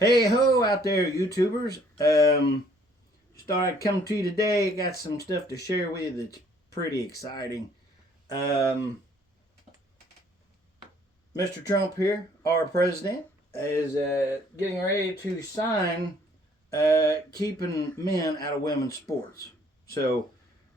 Hey ho out there, YouTubers. Just thought I'd come to you today. Got some stuff to share with you that's pretty exciting. Um, Mr. Trump here, our president, is getting ready to sign keeping men out of women's sports. So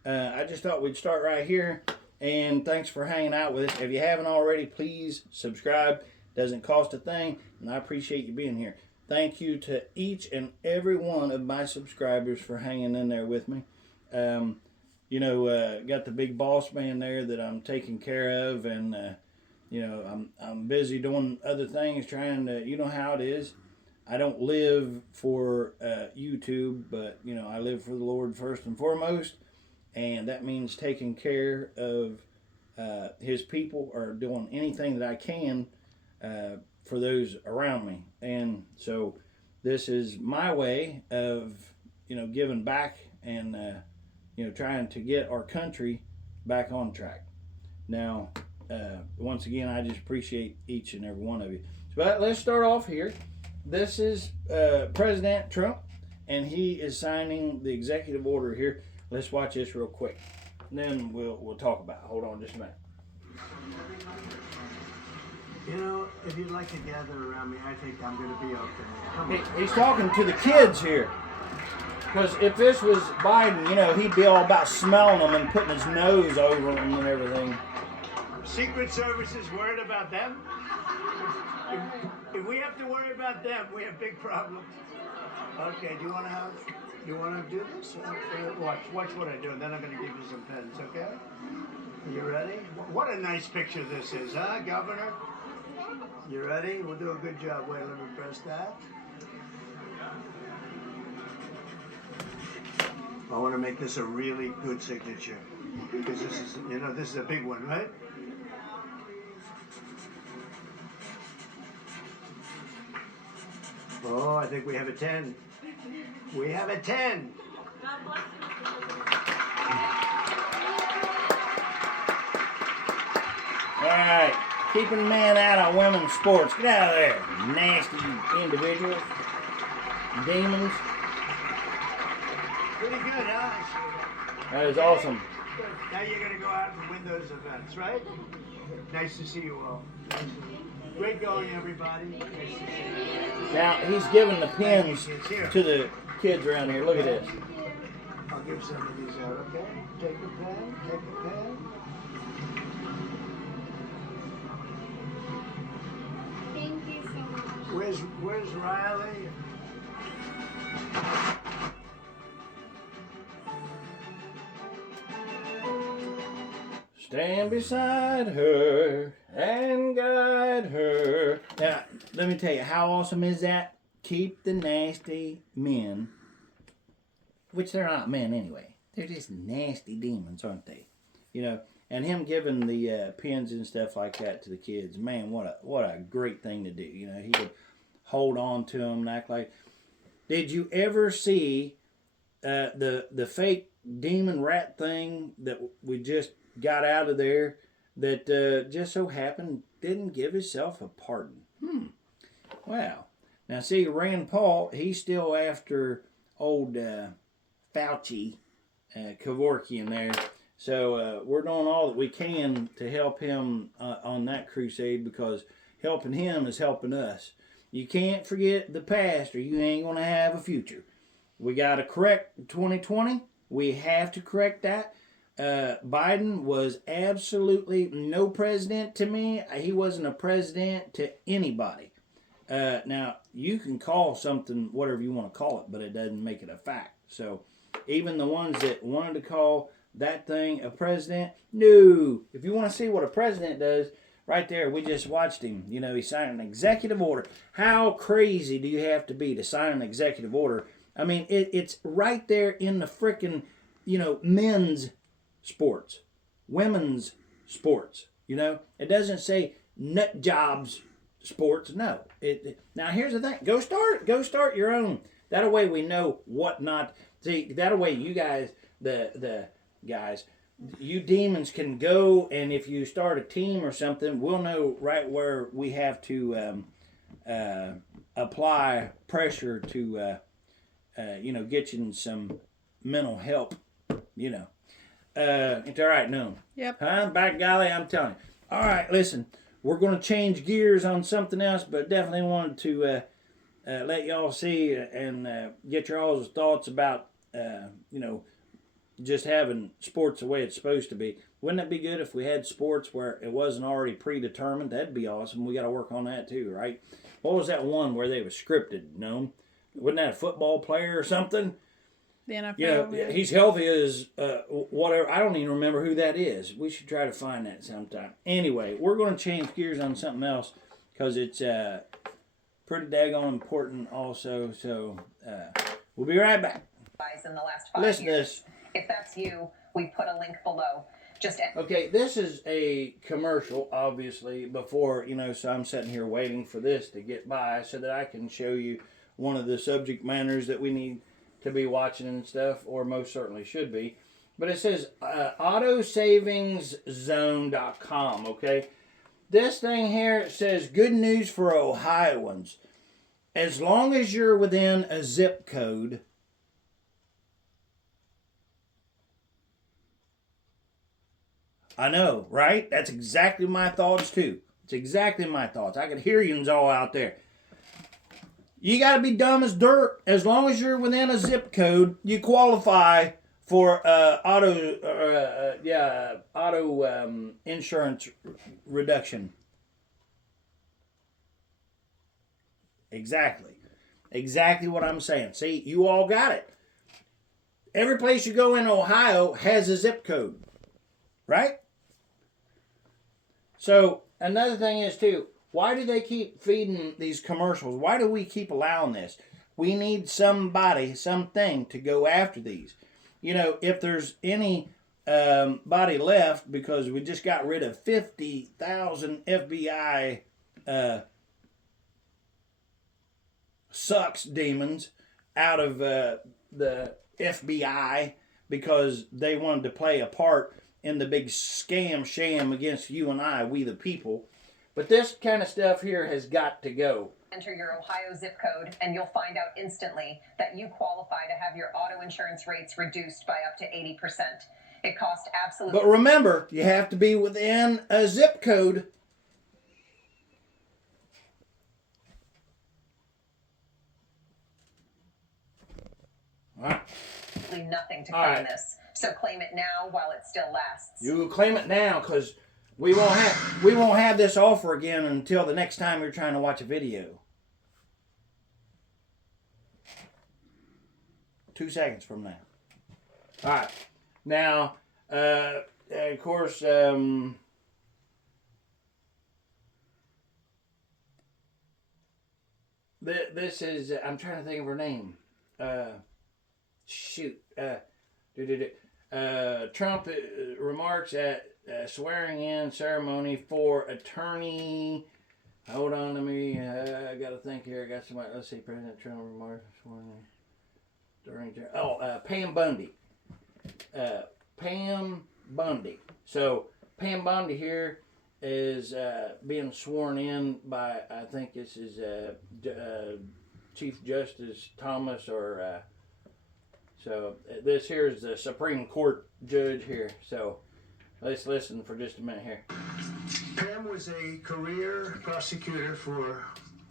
I just thought we'd start right here. And thanks for hanging out with us. If you haven't already, please subscribe. Doesn't cost a thing, and I appreciate you being here. Thank you to each and every one of my subscribers for hanging in there with me. Got the big boss man there that I'm taking care of, and I'm busy doing other things, trying to. You know how it is. I don't live for YouTube, but I live for the Lord first and foremost, and that means taking care of His people or doing anything that I can for those around me. And so this is my way of giving back and trying to get our country back on track. Now once again, I just appreciate each and every one of you. But let's start off here. This is President Trump, and he is signing the executive order here. Let's watch this real quick, and then we'll talk about it. Hold on just a minute. If you'd like to gather around me, I think I'm going to be okay. He's talking to the kids here. Because if this was Biden, he'd be all about smelling them and putting his nose over them and everything. Secret Service is worried about them. If we have to worry about them, we have big problems. Okay, do you want to do this? Watch what I do, and then I'm going to give you some pens, okay? Are you ready? What a nice picture this is, huh, Governor? You ready? We'll do a good job. Wait, let me press that. I want to make this a really good signature, because this is a big one, right? Oh, I think we have a 10. We have a 10. God bless you. All right. Keeping men out of women's sports. Get out of there, nasty individuals. Demons. Pretty good, huh? That is awesome. Good. Now you're going to go out and win those events, right? Nice to see you all. Great going, everybody. Nice to see you. Now, he's giving the pins to the kids around here. Look at this. I'll give some of these out, okay? Take a pen, take a pen. Thank you so much. Where's Riley? Stand beside her and guide her. Now, let me tell you, how awesome is that? Keep the nasty men, which they're not men anyway. They're just nasty demons, aren't they? And him giving the pins and stuff like that to the kids, man, what a great thing to do. He could hold on to them and act like. Did you ever see the fake demon rat thing that we just got out of there that just so happened didn't give himself a pardon? Wow. Now see, Rand Paul, he's still after old Fauci, Kevorkian there. So we're doing all that we can to help him on that crusade, because helping him is helping us. You can't forget the past or you ain't going to have a future. We got to correct 2020. We have to correct that. Biden was absolutely no president to me. He wasn't a president to anybody. Now, you can call something whatever you want to call it, but it doesn't make it a fact. So even the ones that wanted to call that thing a president, no. If you want to see what a president does, right there, we just watched him. He signed an executive order. How crazy do you have to be to sign an executive order? I mean, it's right there in the frickin', men's sports, women's sports. It doesn't say nut jobs sports. No. Now here's the thing. Go start your own. That way we know what not. See, that way you guys, the guys, you demons can go, and if you start a team or something, we'll know right where we have to apply pressure to, get you in some mental help, It's all right, no. Yep. Huh? By golly, I'm telling you. All right, listen. We're going to change gears on something else, but definitely wanted to let y'all see and get your all's thoughts about, just having sports the way it's supposed to be. Wouldn't it be good if we had sports where it wasn't already predetermined? That'd be awesome. We got to work on that too, right? What was that one where they were scripted? Wasn't that a football player or something? The NFL. He's healthy as whatever. I don't even remember who that is. We should try to find that sometime. Anyway, we're going to change gears on something else because it's pretty daggone important also. So we'll be right back. In the last 5 Listen to years. this. If that's you, we put a link below. Okay, this is a commercial, obviously, before, so I'm sitting here waiting for this to get by so that I can show you one of the subject matters that we need to be watching and stuff, or most certainly should be. But it says autosavingszone.com, okay? This thing here says good news for Ohioans. As long as you're within a zip code, I know, right? That's exactly my thoughts too. It's exactly my thoughts. I could hear yous all out there. You got to be dumb as dirt. As long as you're within a zip code, you qualify for auto insurance reduction. Exactly what I'm saying. See, you all got it. Every place you go in Ohio has a zip code, right? So another thing is too, why do they keep feeding these commercials? Why do we keep allowing this? We need somebody, something to go after these. If there's any body left, because we just got rid of 50,000 FBI sucks demons out of the FBI because they wanted to play a part in the big scam sham against you and I, we the people. But this kind of stuff here has got to go. Enter your Ohio zip code and you'll find out instantly that you qualify to have your auto insurance rates reduced by up to 80%. It costs absolutely... But remember, you have to be within a zip code. All right. Nothing to claim this. So claim it now while it still lasts. You claim it now, because we won't have this offer again until the next time you're trying to watch a video. 2 seconds from now. All right. Now, of course, this is, I'm trying to think of her name. Trump remarks at swearing-in ceremony for attorney. Hold on, I got to think here. I got somebody. Let's see. President Trump remarks sworn in during. Pam Bundy. Pam Bundy. So Pam Bundy here is being sworn in by, I think this is Chief Justice Thomas or. So this here is the Supreme Court judge here. So let's listen for just a minute here. Pam was a career prosecutor for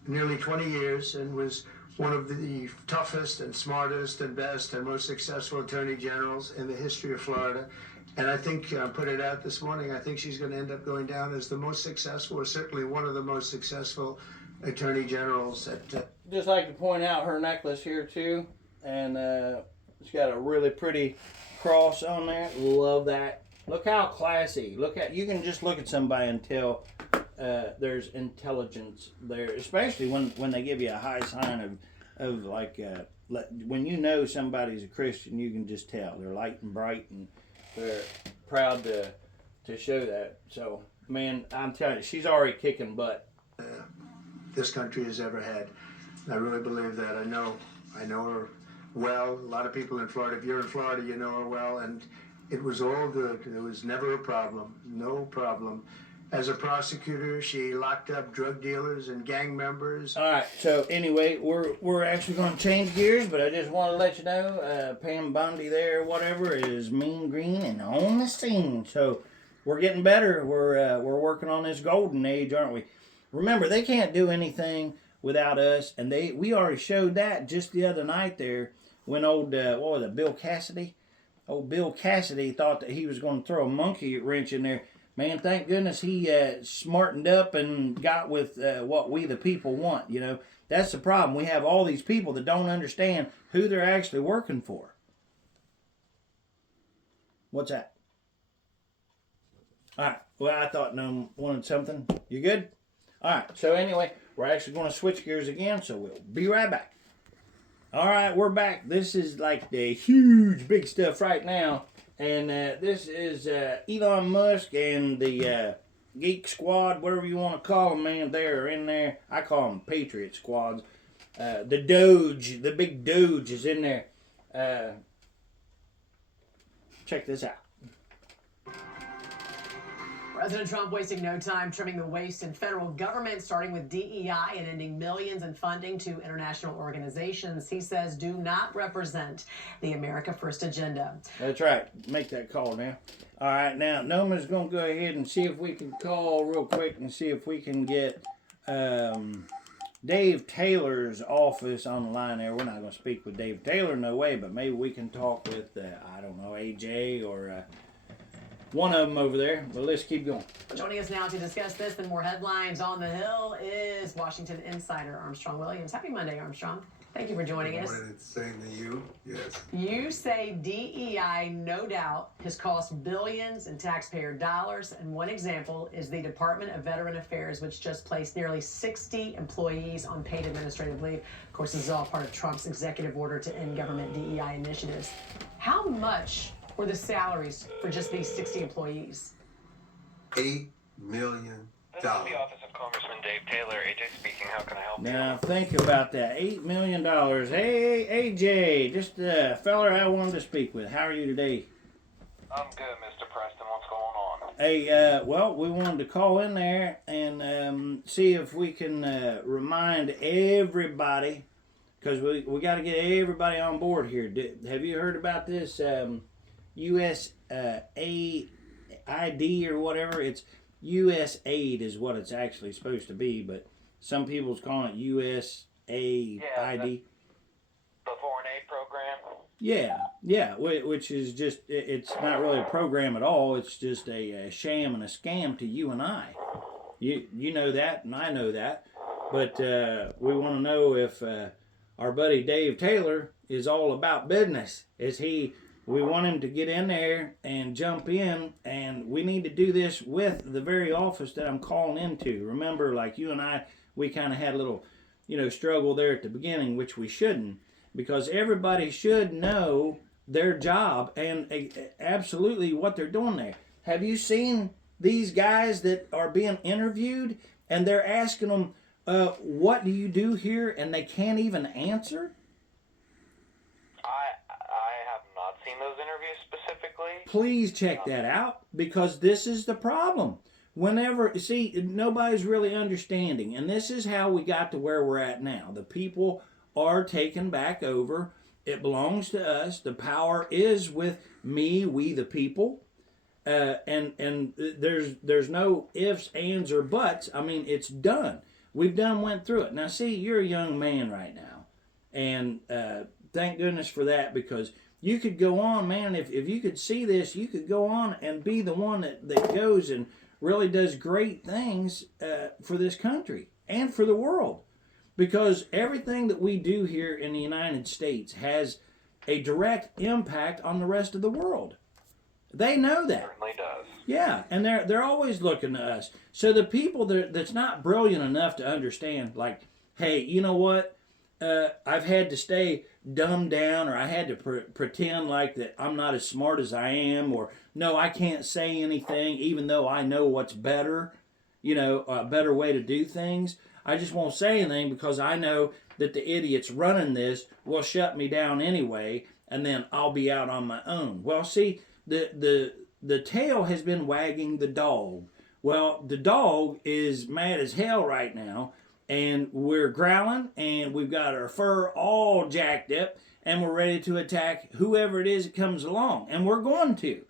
nearly 20 years and was one of the toughest and smartest and best and most successful attorney generals in the history of Florida. And I think, I put it out this morning, I think she's going to end up going down as the most successful, or certainly one of the most successful attorney generals. Just like to point out her necklace here too. And it's got a really pretty cross on there. Love that. Look how classy. You can just look at somebody and tell there's intelligence there, especially when they give you a high sign of like when you know somebody's a Christian, you can just tell they're light and bright and they're proud to show that. So, man, I'm telling you, she's already kicking butt. This country has ever had. I really believe that. I know her well. A lot of people in Florida. If you're in Florida, you know her well, and it was all good. There was never a problem. No problem. As a prosecutor, she locked up drug dealers and gang members. All right. So anyway, we're actually going to change gears, but I just want to let you know, Pam Bondi there, whatever, is mean green and on the scene. So we're getting better. We're working on this golden age, aren't we? Remember, they can't do anything without us, and we already showed that just the other night there when old what was it, Bill Cassidy? Old Bill Cassidy thought that he was going to throw a monkey wrench in there. Man, thank goodness he smartened up and got with what we the people want, you know. That's the problem. We have all these people that don't understand who they're actually working for. What's that? All right. Well, I thought no wanted something. You good? All right. So anyway, we're actually going to switch gears again, so we'll be right back. All right, we're back. This is like the huge big stuff right now. And this is Elon Musk and the Geek Squad, whatever you want to call them, man. They're in there. I call them Patriot Squads. The Doge, the big Doge is in there. Check this out. President Trump wasting no time trimming the waste in federal government, starting with DEI and ending millions in funding to international organizations he says do not represent the America First agenda. That's right. Make that call now. All right, now Noma's going to go ahead and see if we can call real quick and see if we can get Dave Taylor's office on the line there. We're not going to speak with Dave Taylor, no way, but maybe we can talk with, I don't know, AJ or... one of them over there, but let's keep going. Joining us now to discuss this and more headlines on the Hill is Washington Insider Armstrong Williams. Happy Monday, Armstrong. Thank you for joining us. Same to you. Yes. You say DEI, no doubt, has cost billions in taxpayer dollars, and one example is the Department of Veteran Affairs, which just placed nearly 60 employees on paid administrative leave. Of course, this is all part of Trump's executive order to end government DEI initiatives. How much were the salaries for just these 60 employees? $8 million. This is the office of Congressman Dave Taylor. AJ speaking. How can I help you? Now think about that. $8 million. Hey, AJ, just the feller I wanted to speak with. How are you today? I'm good, Mr. Preston. What's going on? Hey, well, we wanted to call in there and see if we can remind everybody, because we got to get everybody on board here. Have you heard about this USAID or whatever? It's USAID is what it's actually supposed to be, but some people's calling it USAID. The foreign aid program? Yeah, which is just, it's not really a program at all. It's just a sham and a scam to you and I. You know that, and I know that. But we want to know if our buddy Dave Taylor is all about business. We want him to get in there and jump in, and we need to do this with the very office that I'm calling into. Remember, like you and I, we kind of had a little, struggle there at the beginning, which we shouldn't, because everybody should know their job and absolutely what they're doing there. Have you seen these guys that are being interviewed, and they're asking them, what do you do here, and they can't even answer? Those interviews specifically? Please check that out, because this is the problem. Nobody's really understanding, and this is how we got to where we're at now. The people are taken back over. It belongs to us. The power is with me, we the people, and there's no ifs, ands, or buts. I mean, it's done. Went through it. Now, see, you're a young man right now, and thank goodness for that, because you could go on, man, if you could see this, you could go on and be the one that goes and really does great things for this country and for the world. Because everything that we do here in the United States has a direct impact on the rest of the world. They know that. It certainly does. Yeah, and they're always looking to us. So the people that's not brilliant enough to understand, like, hey, you know what? I've had to stay dumbed down, or I had to pretend like that I'm not as smart as I am, or no, I can't say anything even though I know what's better, a better way to do things. I just won't say anything because I know that the idiots running this will shut me down anyway, and then I'll be out on my own. Well, see, the tail has been wagging the dog. Well, the dog is mad as hell right now, and we're growling, and we've got our fur all jacked up, and we're ready to attack whoever it is that comes along, and we're going to.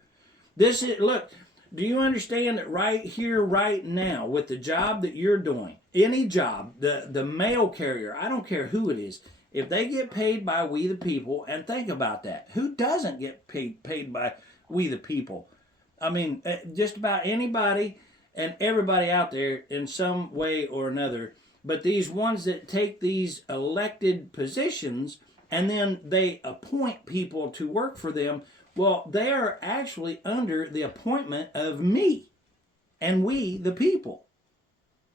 This is, look, do you understand that right here, right now, with the job that you're doing, any job, the mail carrier, I don't care who it is, if they get paid by we the people, and think about that, who doesn't get paid by we the people? I mean, just about anybody and everybody out there in some way or another. But these ones that take these elected positions and then they appoint people to work for them, well, they are actually under the appointment of me and we, the people.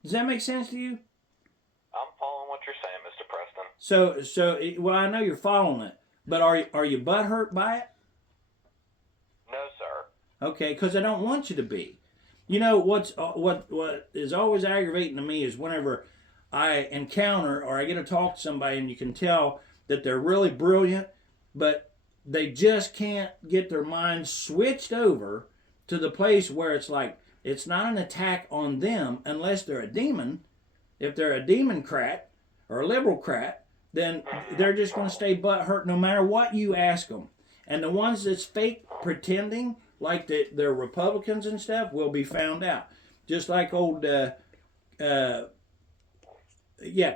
Does that make sense to you? I'm following what you're saying, Mr. Preston. Well, I know you're following it, but are you butthurt by it? No, sir. Okay, because I don't want you to be. You know what is always aggravating to me is whenever I encounter or I get to talk to somebody and you can tell that they're really brilliant, but they just can't get their minds switched over to the place where it's like it's not an attack on them unless they're a demon. If they're a demon-crat or a liberal-crat, then they're just going to stay butthurt no matter what you ask them. And the ones that's fake pretending like they're Republicans and stuff will be found out. Just like old,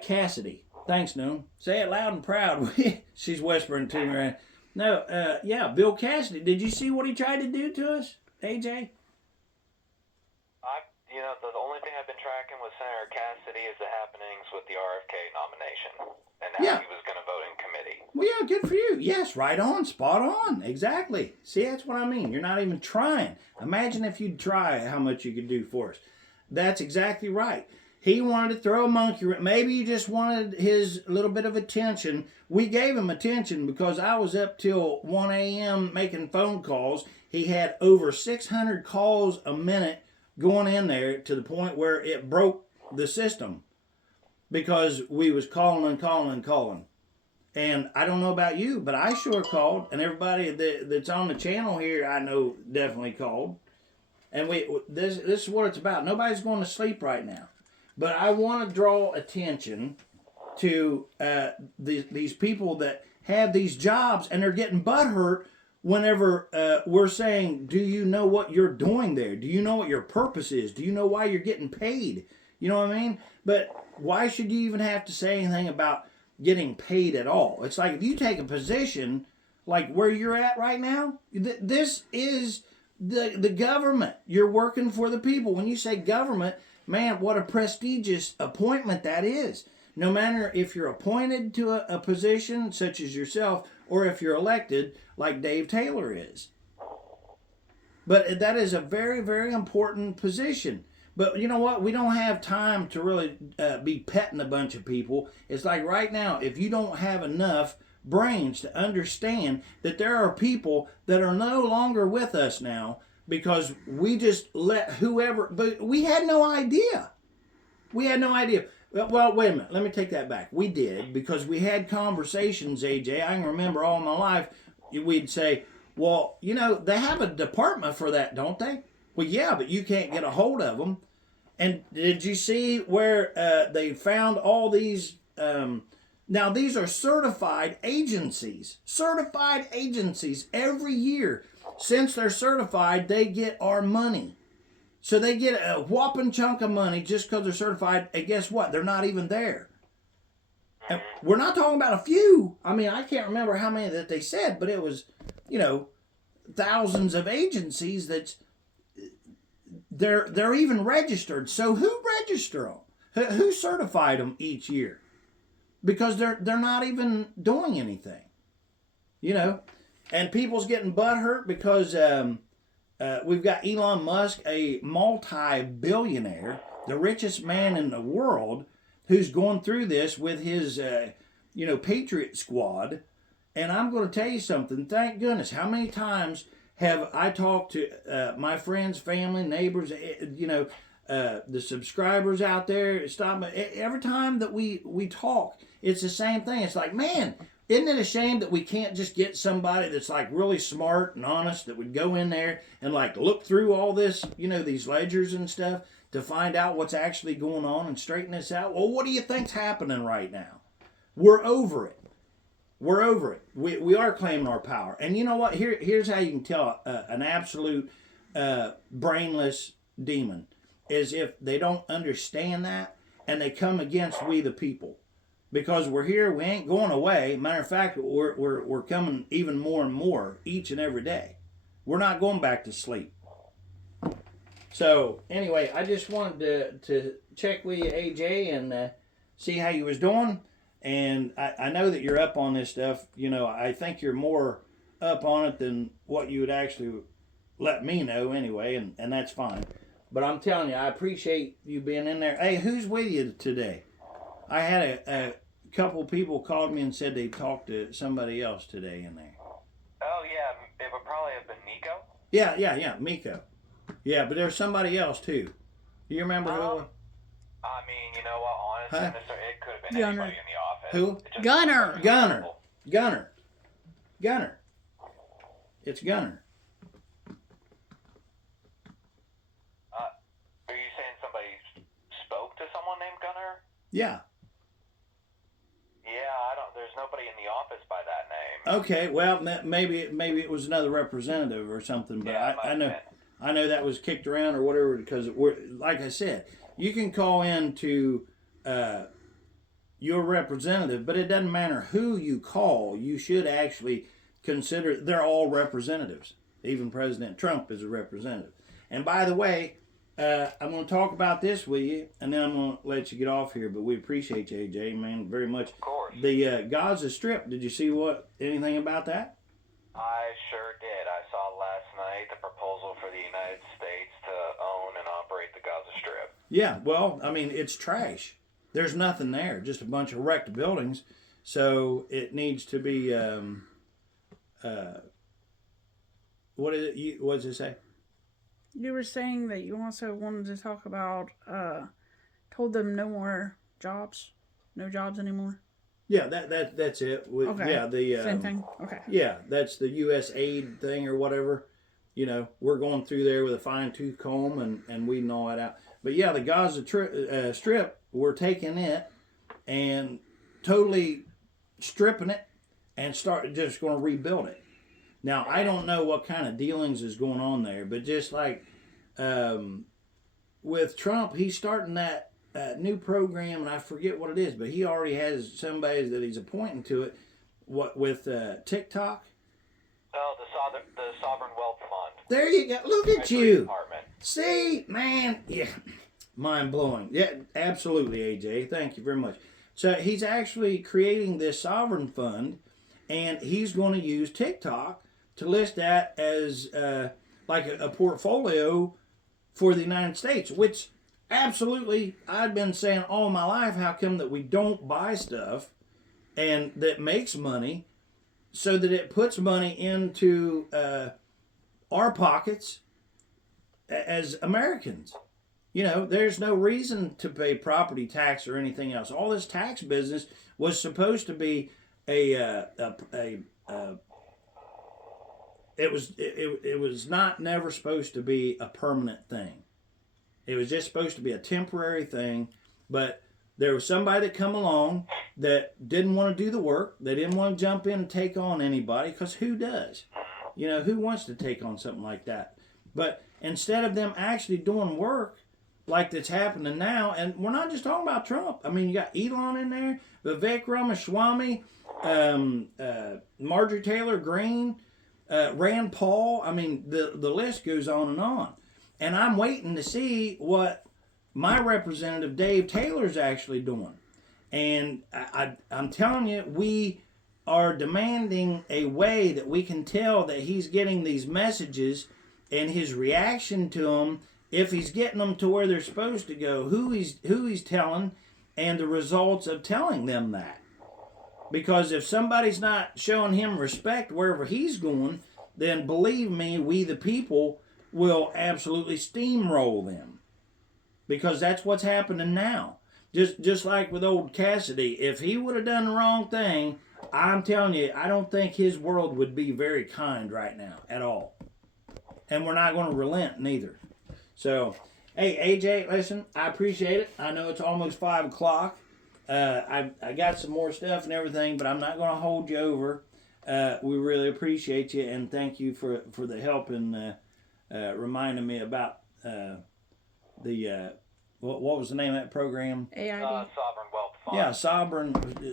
Cassidy. Thanks, Noon. Say it loud and proud. She's whispering to me. Right? No, Bill Cassidy. Did you see what he tried to do to us, AJ? The only thing I've been tracking with Senator Cassidy is the happenings with the RFK nomination and how he was going to vote in committee. Well, yeah, good for you. Yes, right on, spot on, exactly. See, that's what I mean. You're not even trying. Imagine if you'd try how much you could do for us. That's exactly right. He wanted to throw a monkey. Maybe he just wanted his little bit of attention. We gave him attention because I was up till 1 a.m. making phone calls. He had over 600 calls a minute going in there to the point where it broke the system because we was calling. And I don't know about you, but I sure called, and everybody that's on the channel here I know definitely called. And this is what it's about. Nobody's going to sleep right now. But I want to draw attention to these people that have these jobs and they're getting butthurt whenever we're saying, do you know what you're doing there? Do you know what your purpose is? Do you know why you're getting paid? You know what I mean? But why should you even have to say anything about getting paid at all? It's like if you take a position like where you're at right now, this is the government. You're working for the people. When you say government, man, what a prestigious appointment that is. No matter if you're appointed to a position such as yourself or if you're elected like Dave Taylor is. But that is a very, very important position. But you know what? We don't have time to really be petting a bunch of people. It's like right now, if you don't have enough brains to understand that there are people that are no longer with us now because we just let whoever, but we had no idea. We had no idea. Well, wait a minute. Let me take that back. We did because we had conversations, AJ. I can remember all my life, we'd say, well, they have a department for that, don't they? Well, yeah, but you can't get a hold of them. And did you see where they found all these? Now, these are certified agencies. Certified agencies every year. Since they're certified, they get our money. So they get a whopping chunk of money just because they're certified. And guess what? They're not even there. And we're not talking about a few. I mean, I can't remember how many that they said, but it was, thousands of agencies that's they're even registered. So who registered them? Who certified them each year? Because they're not even doing anything. And people's getting butthurt because we've got Elon Musk, a multi-billionaire, the richest man in the world, who's going through this with his, Patriot Squad. And I'm going to tell you something. Thank goodness. How many times have I talked to my friends, family, neighbors, the subscribers out there? Every time that we talk, it's the same thing. It's like, man, Isn't it a shame that we can't just get somebody that's like really smart and honest that would go in there and like look through all this, these ledgers and stuff to find out what's actually going on and straighten this out? Well, what do you think's happening right now? We're over it. We're over it. We are claiming our power. And you know what? Here's how you can tell an absolute brainless demon is if they don't understand that and they come against we the people. Because we're here, we ain't going away. Matter of fact, we're coming even more and more each and every day. We're not going back to sleep. So anyway, I just wanted to check with you, AJ, and see how you was doing. And I know that you're up on this stuff. I think you're more up on it than what you would actually let me know anyway, and that's fine. But I'm telling you, I appreciate you being in there. Hey, who's with you today? I had a couple people called me and said they talked to somebody else today in there. Oh, yeah, it would probably have been Miko. Yeah, Miko. Yeah, but there's somebody else too. Do you remember who? I mean, you know what, honestly, it could have been Gunner. anybody in the office. Who? Gunner. Gunner. It's Gunner. Are you saying somebody spoke to someone named Gunner? Yeah. Yeah, there's nobody in the office by that name. Okay, well, maybe it was another representative or something, but Yeah, I know that was kicked around or whatever because like I said, you can call in to your representative, but it doesn't matter who you call. You should actually consider they're all representatives. Even President Trump is a representative. And by the way, I'm going to talk about this with you, and then I'm going to let you get off here. But we appreciate you, AJ, man, very much. Of course. The Gaza Strip. Did you see anything about that? I sure did. I saw last night the proposal for the United States to own and operate the Gaza Strip. Yeah, well, I mean, it's trash. There's nothing there, just a bunch of wrecked buildings. So it needs to be. What is it? What does it say? You were saying that you also wanted to talk about, told them no more jobs, no jobs anymore. Yeah, that's it. Okay. Yeah, the same thing. Okay. Yeah, that's the U.S. aid thing or whatever. We're going through there with a fine-tooth comb and weeding all that out. But yeah, the Gaza Strip, we're taking it and totally stripping it and just going to rebuild it. Now, I don't know what kind of dealings is going on there, but just like with Trump, he's starting that new program, and I forget what it is, but he already has somebody that he's appointing to it. What with TikTok? Oh, the Sovereign Wealth Fund. There you go. Look at Treasury you. Department. See, man, yeah, mind blowing. Yeah, absolutely, AJ. Thank you very much. So he's actually creating this sovereign fund, and he's going to use TikTok to list that as like a portfolio for the United States, which absolutely I've been saying all my life, how come that we don't buy stuff and that makes money so that it puts money into our pockets as Americans. There's no reason to pay property tax or anything else. All this tax business was supposed to be it was never supposed to be a permanent thing. It was just supposed to be a temporary thing, but there was somebody that come along that didn't want to do the work. They didn't want to jump in and take on anybody, because who does? Who wants to take on something like that? But instead of them actually doing work like that's happening now, and we're not just talking about Trump. I mean, you got Elon in there, Vivek Ramaswamy, Marjorie Taylor Greene, Rand Paul. I mean, the list goes on and on. And I'm waiting to see what my representative Dave Taylor's actually doing. And I'm telling you, we are demanding a way that we can tell that he's getting these messages and his reaction to them, if he's getting them to where they're supposed to go, who he's telling, and the results of telling them that. Because if somebody's not showing him respect wherever he's going, then believe me, we the people will absolutely steamroll them. Because that's what's happening now. Just like with old Cassidy, if he would have done the wrong thing, I'm telling you, I don't think his world would be very kind right now at all. And we're not going to relent neither. So, hey, AJ, listen, I appreciate it. I know it's almost 5 o'clock. I got some more stuff and everything, but I'm not going to hold you over. We really appreciate you, and thank you for the help and reminding me about the what was the name of that program? AID. Sovereign Wealth Fund. Yeah,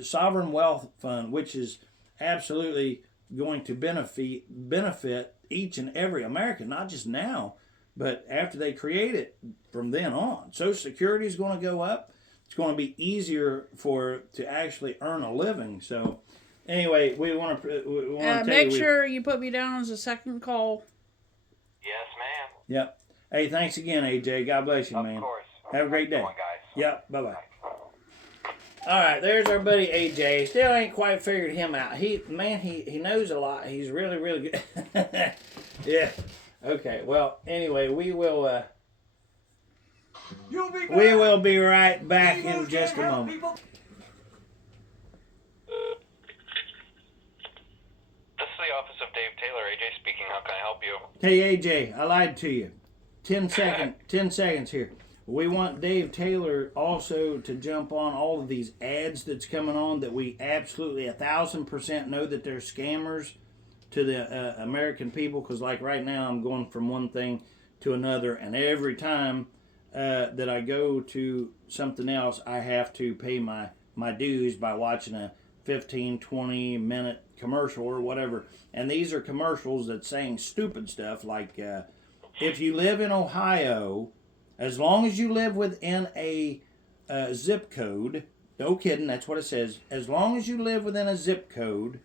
Sovereign Wealth Fund, which is absolutely going to benefit each and every American, not just now, but after they create it from then on. Social Security is going to go up. It's going to be easier to actually earn a living. So, anyway, we want to make sure you put me down as a second call. Yes, ma'am. Yep. Hey, thanks again, AJ. God bless you, man. Of course. Have a great day. Come on, guys. Yep. Bye-bye. All right, there's our buddy AJ. Still ain't quite figured him out. He knows a lot. He's really, really good. Yeah. Okay. Well, anyway, we will be right back in just a moment. This is the office of Dave Taylor. AJ speaking. How can I help you? Hey, AJ, I lied to you. 10 seconds here. We want Dave Taylor also to jump on all of these ads that's coming on that we absolutely 1,000% know that they're scammers to the American people, because like right now I'm going from one thing to another, and every time that I go to something else I have to pay my dues by watching a 15-20 minute commercial or whatever. And these are commercials that's saying stupid stuff like if you live in Ohio, as long as you live within a zip code, no kidding, that's what it says, as long as you live within a zip code,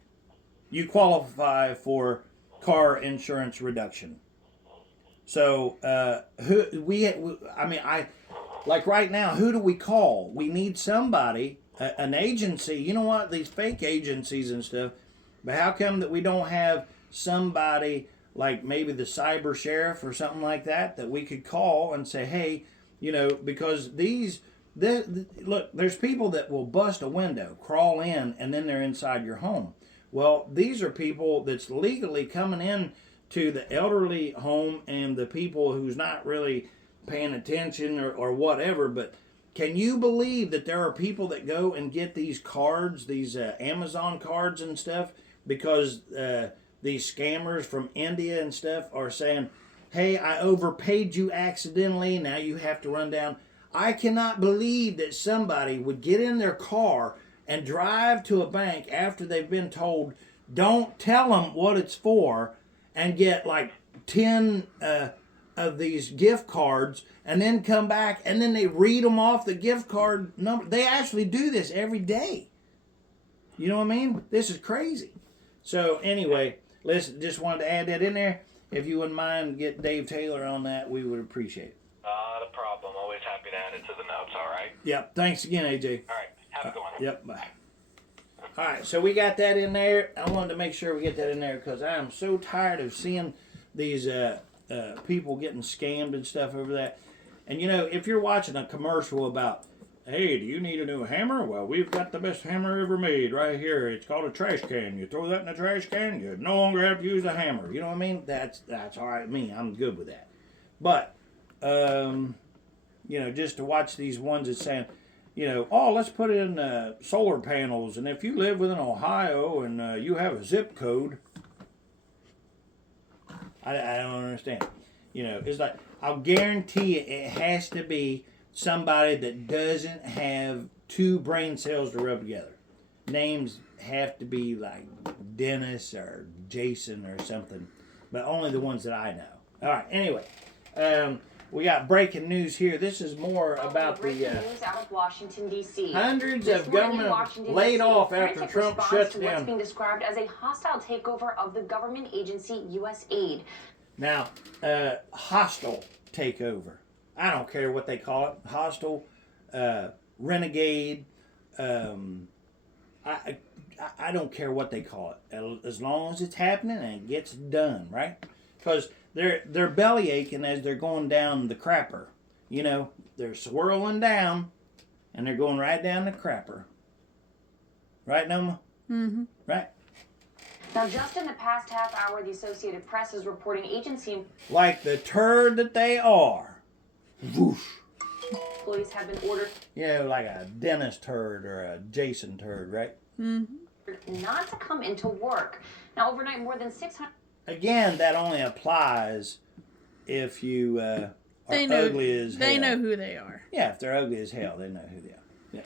you qualify for car insurance reduction. So, like right now, who do we call? We need somebody, an agency. You know what? These fake agencies and stuff. But how come that we don't have somebody like maybe the cyber sheriff or something like that we could call and say, hey, because look, there's people that will bust a window, crawl in, and then they're inside your home. Well, these are people that's legally coming in to the elderly home and the people who's not really paying attention or whatever. But can you believe that there are people that go and get these cards, these Amazon cards and stuff, because these scammers from India and stuff are saying, hey, I overpaid you accidentally, now you have to run down. I cannot believe that somebody would get in their car and drive to a bank after they've been told, don't tell them what it's for, and get like 10 of these gift cards, and then come back and then they read them off the gift card number. They actually do this every day. You know what I mean? This is crazy. So anyway, listen, just wanted to add that in there. If you wouldn't mind, get Dave Taylor on that, we would appreciate it. Not a problem. Always happy to add it to the notes, all right? Yep. Thanks again, AJ. All right. Have a good one. Yep. Bye. All right. So we got that in there. I wanted to make sure we get that in there because I am so tired of seeing these people getting scammed and stuff over that. And, if you're watching a commercial about, hey, do you need a new hammer? Well, we've got the best hammer ever made right here. It's called a trash can. You throw that in the trash can, you no longer have to use a hammer. You know what I mean? That's all right with me. I'm good with that. But, just to watch these ones that's saying, let's put in solar panels. And if you live within Ohio and you have a zip code, I don't understand. It's like, I'll guarantee it has to be somebody that doesn't have two brain cells to rub together. Names have to be like Dennis or Jason or something, but only the ones that I know. All right, anyway, we got breaking news here. This is more about the news out of Washington, D.C. hundreds of government laid off after Trump shuts down. What's being described as a hostile takeover of the government agency USAID. Now, hostile takeover. I don't care what they call it. Hostile, renegade. I don't care what they call it, as long as it's happening and it gets done, right? Because they're belly aching as they're going down the crapper. They're swirling down, and they're going right down the crapper. Right, Noma? Mm-hmm. Right. Now, just in the past half hour, the Associated Press is reporting agency Like the turd that they are. Whoosh. employees have been ordered You know, like a Dennis turd or a Jason turd, right? not to come into work. Now, overnight, more than 600 Again, that only applies if you are ugly as hell. They know who they are. Yeah, if they're ugly as hell, they know who they are. Yeah.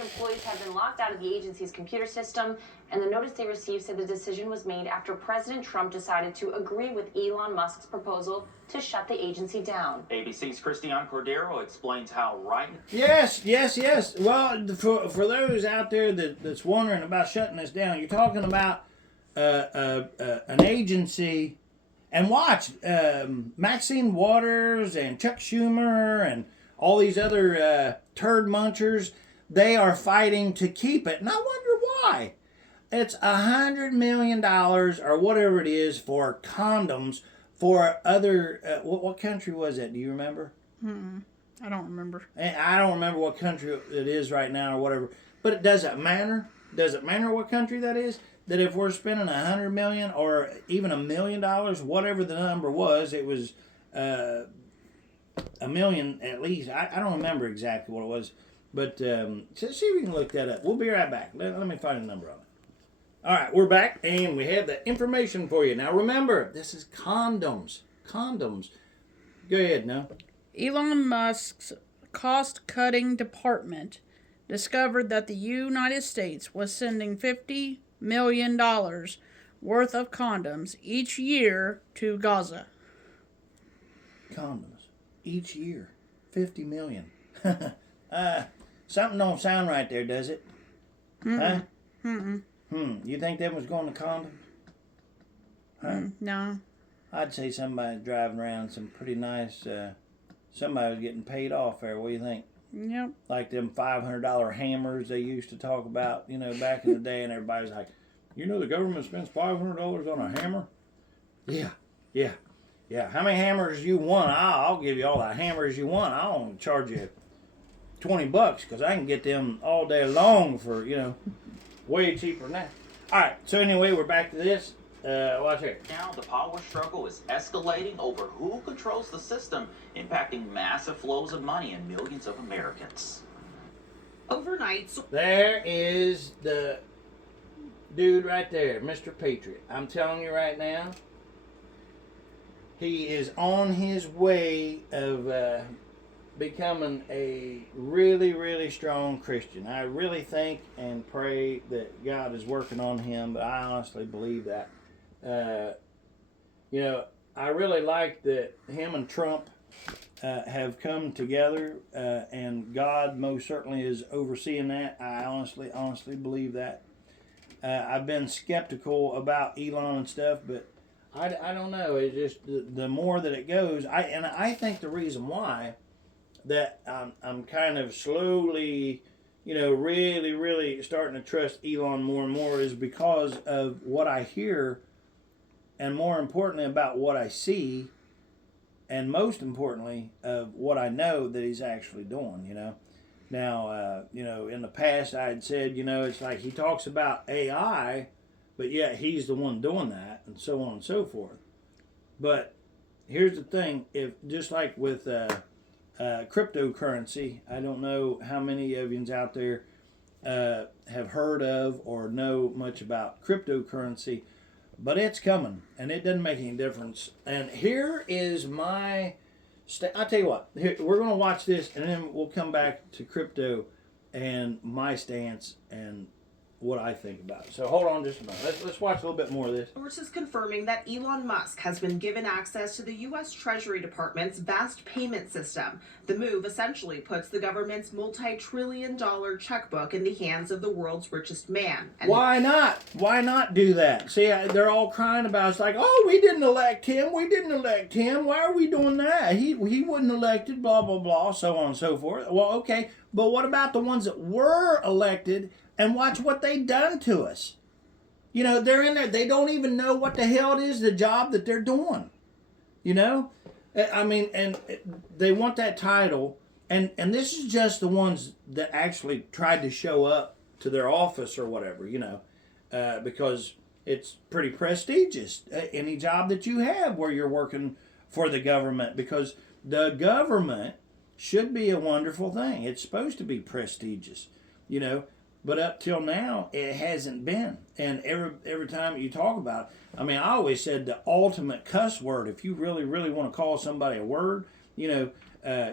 employees have been locked out of the agency's computer system, and the notice they received said the decision was made after President Trump decided to agree with Elon Musk's proposal to shut the agency down. ABC's Christian Cordero explains how right... Yes. Well, for those out there that's wondering about shutting this down, you're talking about an agency, and watch, Maxine Waters and Chuck Schumer and all these other turd munchers, they are fighting to keep it. And I wonder why. It's $100 million or whatever it is for condoms for other, what country was it? Do you remember? I don't remember. And I don't remember what country it is right now or whatever. But it doesn't matter. Does it matter what country that is? That if we're spending $100 million or even $1 million, whatever the number was, it was $1 million at least. I don't remember exactly what it was. But see if you can look that up. We'll be right back. Let me find a number on it. All right, we're back, and we have the information for you. Now, remember, this is condoms. Condoms. Go ahead, now. Elon Musk's cost-cutting department discovered that the United States was sending $50 million worth of condoms each year to Gaza. Condoms. Each year. 50 million. Something don't sound right there, does it? Huh? You think them was going to condoms? Huh? No. I'd say somebody driving around some pretty nice, somebody was getting paid off there. What do you think? Yep. Like them $500 hammers they used to talk about, back in the day, and everybody's like, the government spends $500 on a hammer? Yeah. How many hammers you want? I'll give you all the hammers you want. I'll only charge you $20 because I can get them all day long for, way cheaper than that. All right, so anyway, we're back to this. Watch here. Now the power struggle is escalating over who controls the system, impacting massive flows of money and millions of Americans. Overnight, There is the dude right there, Mr. Patriot. I'm telling you right now, he is on his way of becoming a really, really strong Christian. I really think and pray that God is working on him, but I honestly believe that. I really like that him and Trump have come together, and God most certainly is overseeing that. I honestly believe that. I've been skeptical about Elon and stuff, but I don't know. It's just the more that it goes, I think the reason why that I'm kind of slowly, really, really starting to trust Elon more and more is because of what I hear, and more importantly about what I see, and most importantly of what I know that he's actually doing. Now, in the past I had said, it's like he talks about AI, but yet he's the one doing that, and so on and so forth. But here's the thing: if just like with cryptocurrency, I don't know how many of you out there have heard of or know much about cryptocurrency, but it's coming, and it doesn't make any difference. And here is my I'll tell you what, we're going to watch this, and then we'll come back to crypto and my stance and what I think about it. So hold on just a minute. Let's watch a little bit more of this. Sources confirming that Elon Musk has been given access to the U.S. Treasury Department's vast payment system. The move essentially puts the government's multi-trillion-dollar checkbook in the hands of the world's richest man. And why not? Why not do that? See, they're all crying about it. It's like, oh, we didn't elect him. Why are we doing that? He wasn't elected, blah, blah, blah, so on and so forth. Well, okay, but what about the ones that were elected? And watch what they done to us. They're in there. They don't even know what the hell it is, the job that they're doing. And they want that title. And this is just the ones that actually tried to show up to their office or whatever, because it's pretty prestigious. Any job that you have where you're working for the government, because the government should be a wonderful thing. It's supposed to be prestigious, you know. But up till now, it hasn't been. And every time you talk about it, I mean, I always said the ultimate cuss word. If you really, really want to call somebody a word, you know,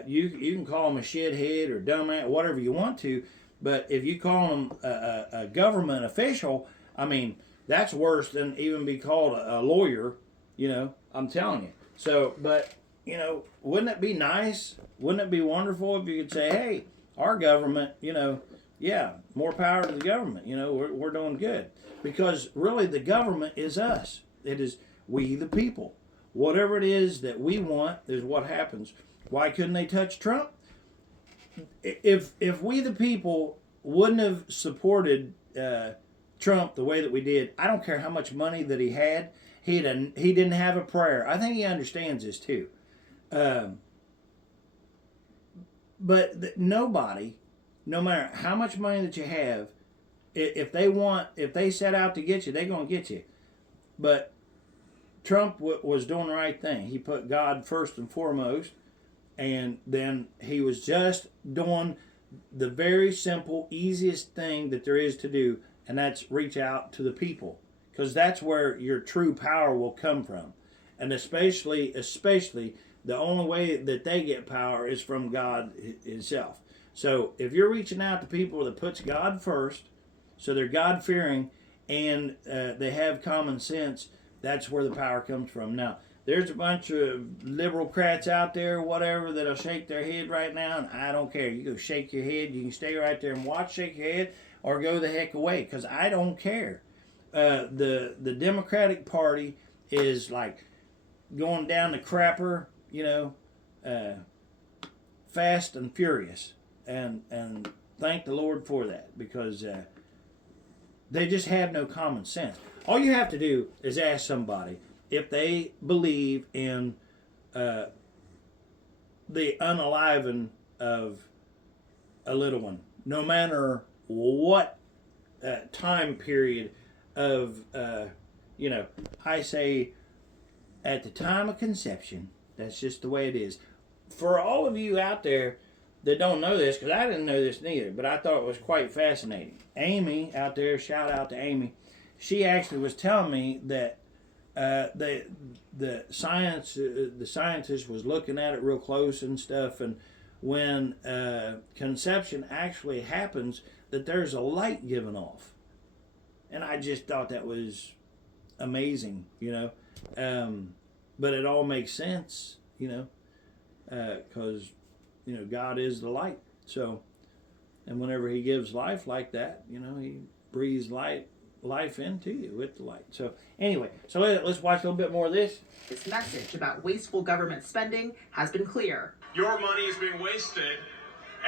you can call them a shithead or dumbass, whatever you want to. But if you call them a government official, I mean, that's worse than even be called a lawyer. You know, I'm telling you. So, but you know, wouldn't it be nice? Wouldn't it be wonderful if you could say, hey, our government, you know, yeah, more power to the government. You know, we're doing good. Because really the government is us. It is we the people. Whatever it is that we want is what happens. Why couldn't they touch Trump? If we the people wouldn't have supported Trump the way that we did, I don't care how much money that he had, he didn't have a prayer. I think he understands this too. But nobody, no matter how much money that you have, if they set out to get you, they're going to get you. But Trump was doing the right thing. He put God first and foremost, and then he was just doing the very simple, easiest thing that there is to do, and that's reach out to the people, because that's where your true power will come from. And especially the only way that they get power is from God himself. So if you're reaching out to people that puts God first, so they're God-fearing, and they have common sense, that's where the power comes from. Now, there's a bunch of liberal crats out there, whatever, that'll shake their head right now, and I don't care. You go shake your head. You can stay right there and watch, shake your head, or go the heck away, because I don't care. The Democratic Party is like going down the crapper, you know, fast and furious. And thank the Lord for that, because they just have no common sense. All you have to do is ask somebody if they believe in the unaliving of a little one, no matter what time period of, you know, I say at the time of conception. That's just the way it is. For all of you out there that don't know this, because I didn't know this neither, but I thought it was quite fascinating. Amy out there, shout out to Amy. She actually was telling me that the scientist was looking at it real close and stuff, and when conception actually happens, that there's a light given off. And I just thought that was amazing, you know. But it all makes sense, you know, because, you know, God is the light. So, and whenever he gives life like that, you know, he breathes life into you with the light. So anyway, so let's watch a little bit more of this. His message about wasteful government spending has been clear. Your money is being wasted,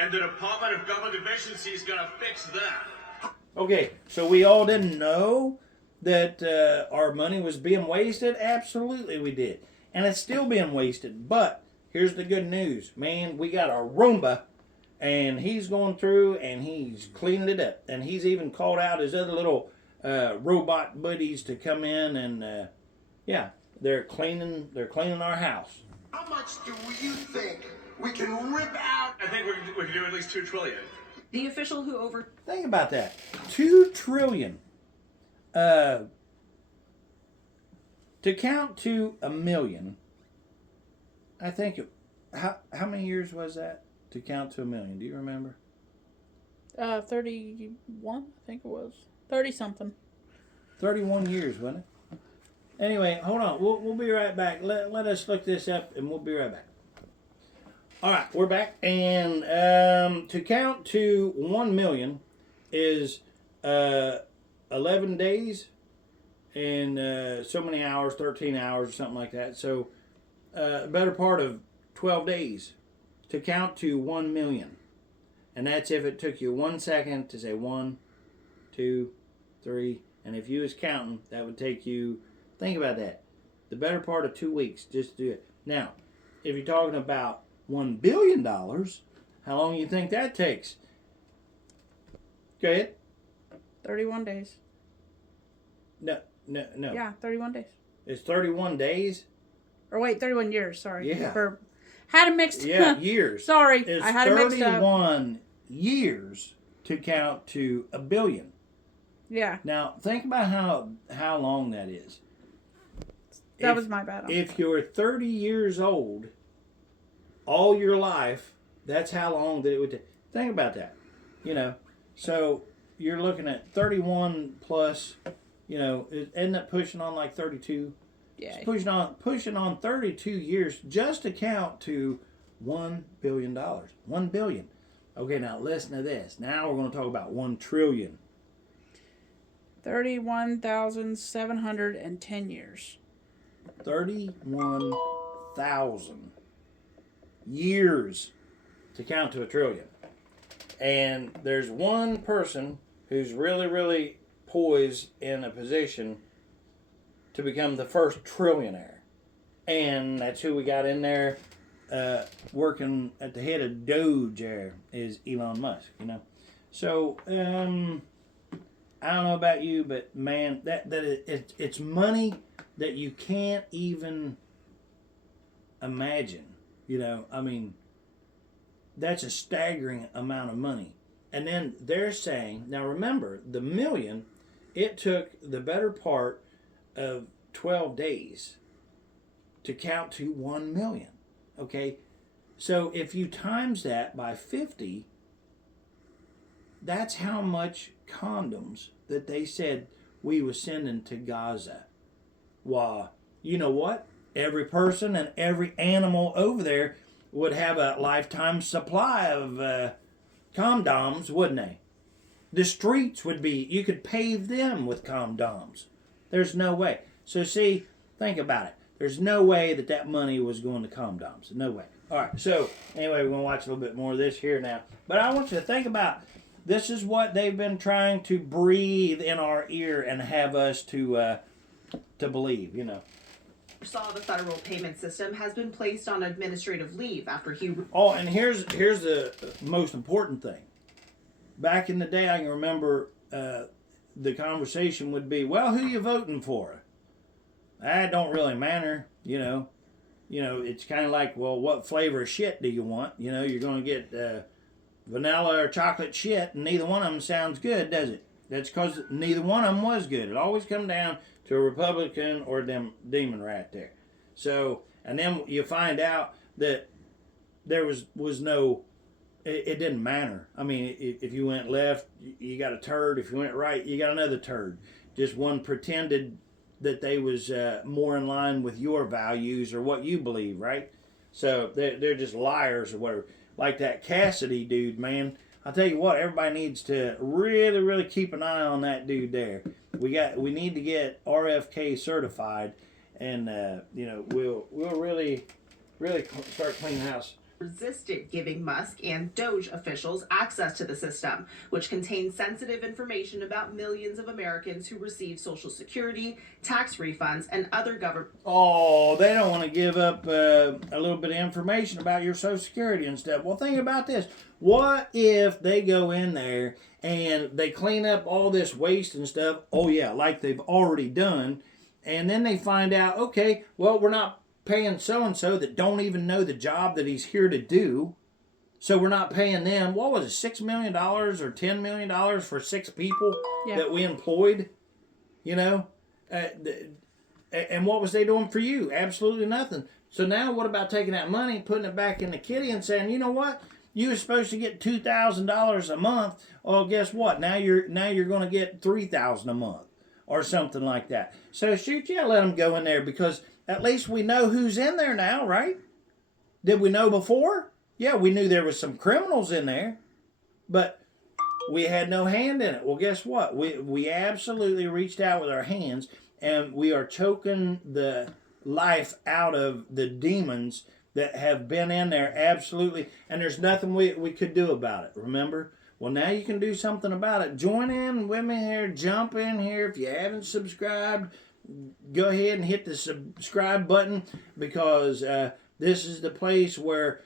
and the Department of Government Efficiency is going to fix that. Okay, so we all didn't know that our money was being wasted? Absolutely we did. And it's still being wasted. But here's the good news. Man, we got a Roomba, and he's going through and he's cleaning it up. And he's even called out his other little robot buddies to come in and, yeah, they're cleaning our house. How much do you think we can rip out? I think we can do at least $2 trillion. The official who Think about that. $2 trillion. To count to 1 million, I think how many years was that to count to 1 million? Do you remember? 31, I think it was. 30 something. 31 years, wasn't it? Anyway, hold on. We'll be right back. Let us look this up, and we'll be right back. All right, we're back, and to count to 1 million is 11 days and so many hours, 13 hours, or something like that. So a better part of 12 days to count to 1 million. And that's if it took you 1 second to say 1, 2, 3. And if you was counting, that would take you, think about that, the better part of 2 weeks just to do it. Now, if you're talking about $1 billion, how long do you think that takes? Go ahead. 31 days. No. Yeah, 31 days. It's 31 days? Or wait, 31 years, sorry. Yeah. Had it mixed. Yeah, years. Sorry, It's I had it mixed up. 31 years to count to a billion. Yeah. Now, think about how long that is. That was my bad. If you're 30 years old, all your life, that's how long that it would take. Think about that. You know, so you're looking at 31 plus, you know, isn't that pushing on like 32? Yeah. It's pushing on 32 years just to count to $1 billion. $1 billion. Okay, now listen to this. Now we're going to talk about 1 trillion. 31,710 years. 31,000 years to count to a trillion. And there's one person who's really, really poised in a position to become the first trillionaire. And that's who we got in there working at the head of Doge there is Elon Musk, you know. So, I don't know about you, but man, it's money that you can't even imagine. You know, I mean, that's a staggering amount of money. And then they're saying, now remember, the million, it took the better part of 12 days to count to 1 million. Okay? So if you times that by 50, that's how much condoms that they said we was sending to Gaza. Well, you know what? Every person and every animal over there would have a lifetime supply of condoms, wouldn't they? The streets would be, you could pave them with condoms. There's no way. So see, think about it. There's no way that money was going to condoms. No way. All right, so anyway, we're going to watch a little bit more of this here now. But I want you to think about, this is what they've been trying to breathe in our ear and have us to believe, you know. Saw the federal payment system has been placed on administrative leave after he... Oh, and here's the most important thing. Back in the day, I can remember the conversation would be, well, who you voting for? That don't really matter, you know. You know, it's kind of like, well, what flavor of shit do you want? You know, you're going to get vanilla or chocolate shit, and neither one of them sounds good, does it? That's because neither one of them was good. It always come down to a Republican or a demon right there. So, and then you find out that there was no, it didn't matter. I mean, if you went left, you got a turd. If you went right, you got another turd. Just one pretended that they was more in line with your values or what you believe, right? So they're just liars or whatever. Like that Cassidy dude, man. I'll tell you what, everybody needs to really, really keep an eye on that dude there. We need to get RFK certified, and you know, we'll really start cleaning house. Resisted giving Musk and Doge officials access to the system, which contains sensitive information about millions of Americans who receive Social Security, tax refunds, and other government... Oh, they don't want to give up a little bit of information about your Social Security and stuff. Well, think about this. What if they go in there and they clean up all this waste and stuff? Oh, yeah, like they've already done. And then they find out, okay, well, we're not paying so-and-so that don't even know the job that he's here to do. So we're not paying them, what was it, $6 million or $10 million for 6 people that we employed? You know? And what was they doing for you? Absolutely nothing. So now what about taking that money, putting it back in the kitty and saying, you know what? You were supposed to get $2,000 a month. Well, guess what? Now you're going to get $3,000 a month or something like that. So shoot, yeah, let them go in there, because at least we know who's in there now, right? Did we know before? Yeah, we knew there was some criminals in there, but we had no hand in it. Well, guess what? We absolutely reached out with our hands, and we are choking the life out of the demons that have been in there, absolutely. And there's nothing we could do about it, remember? Well, now you can do something about it. Join in with me here. Jump in here. If you haven't subscribed, go ahead and hit the subscribe button, because this is the place where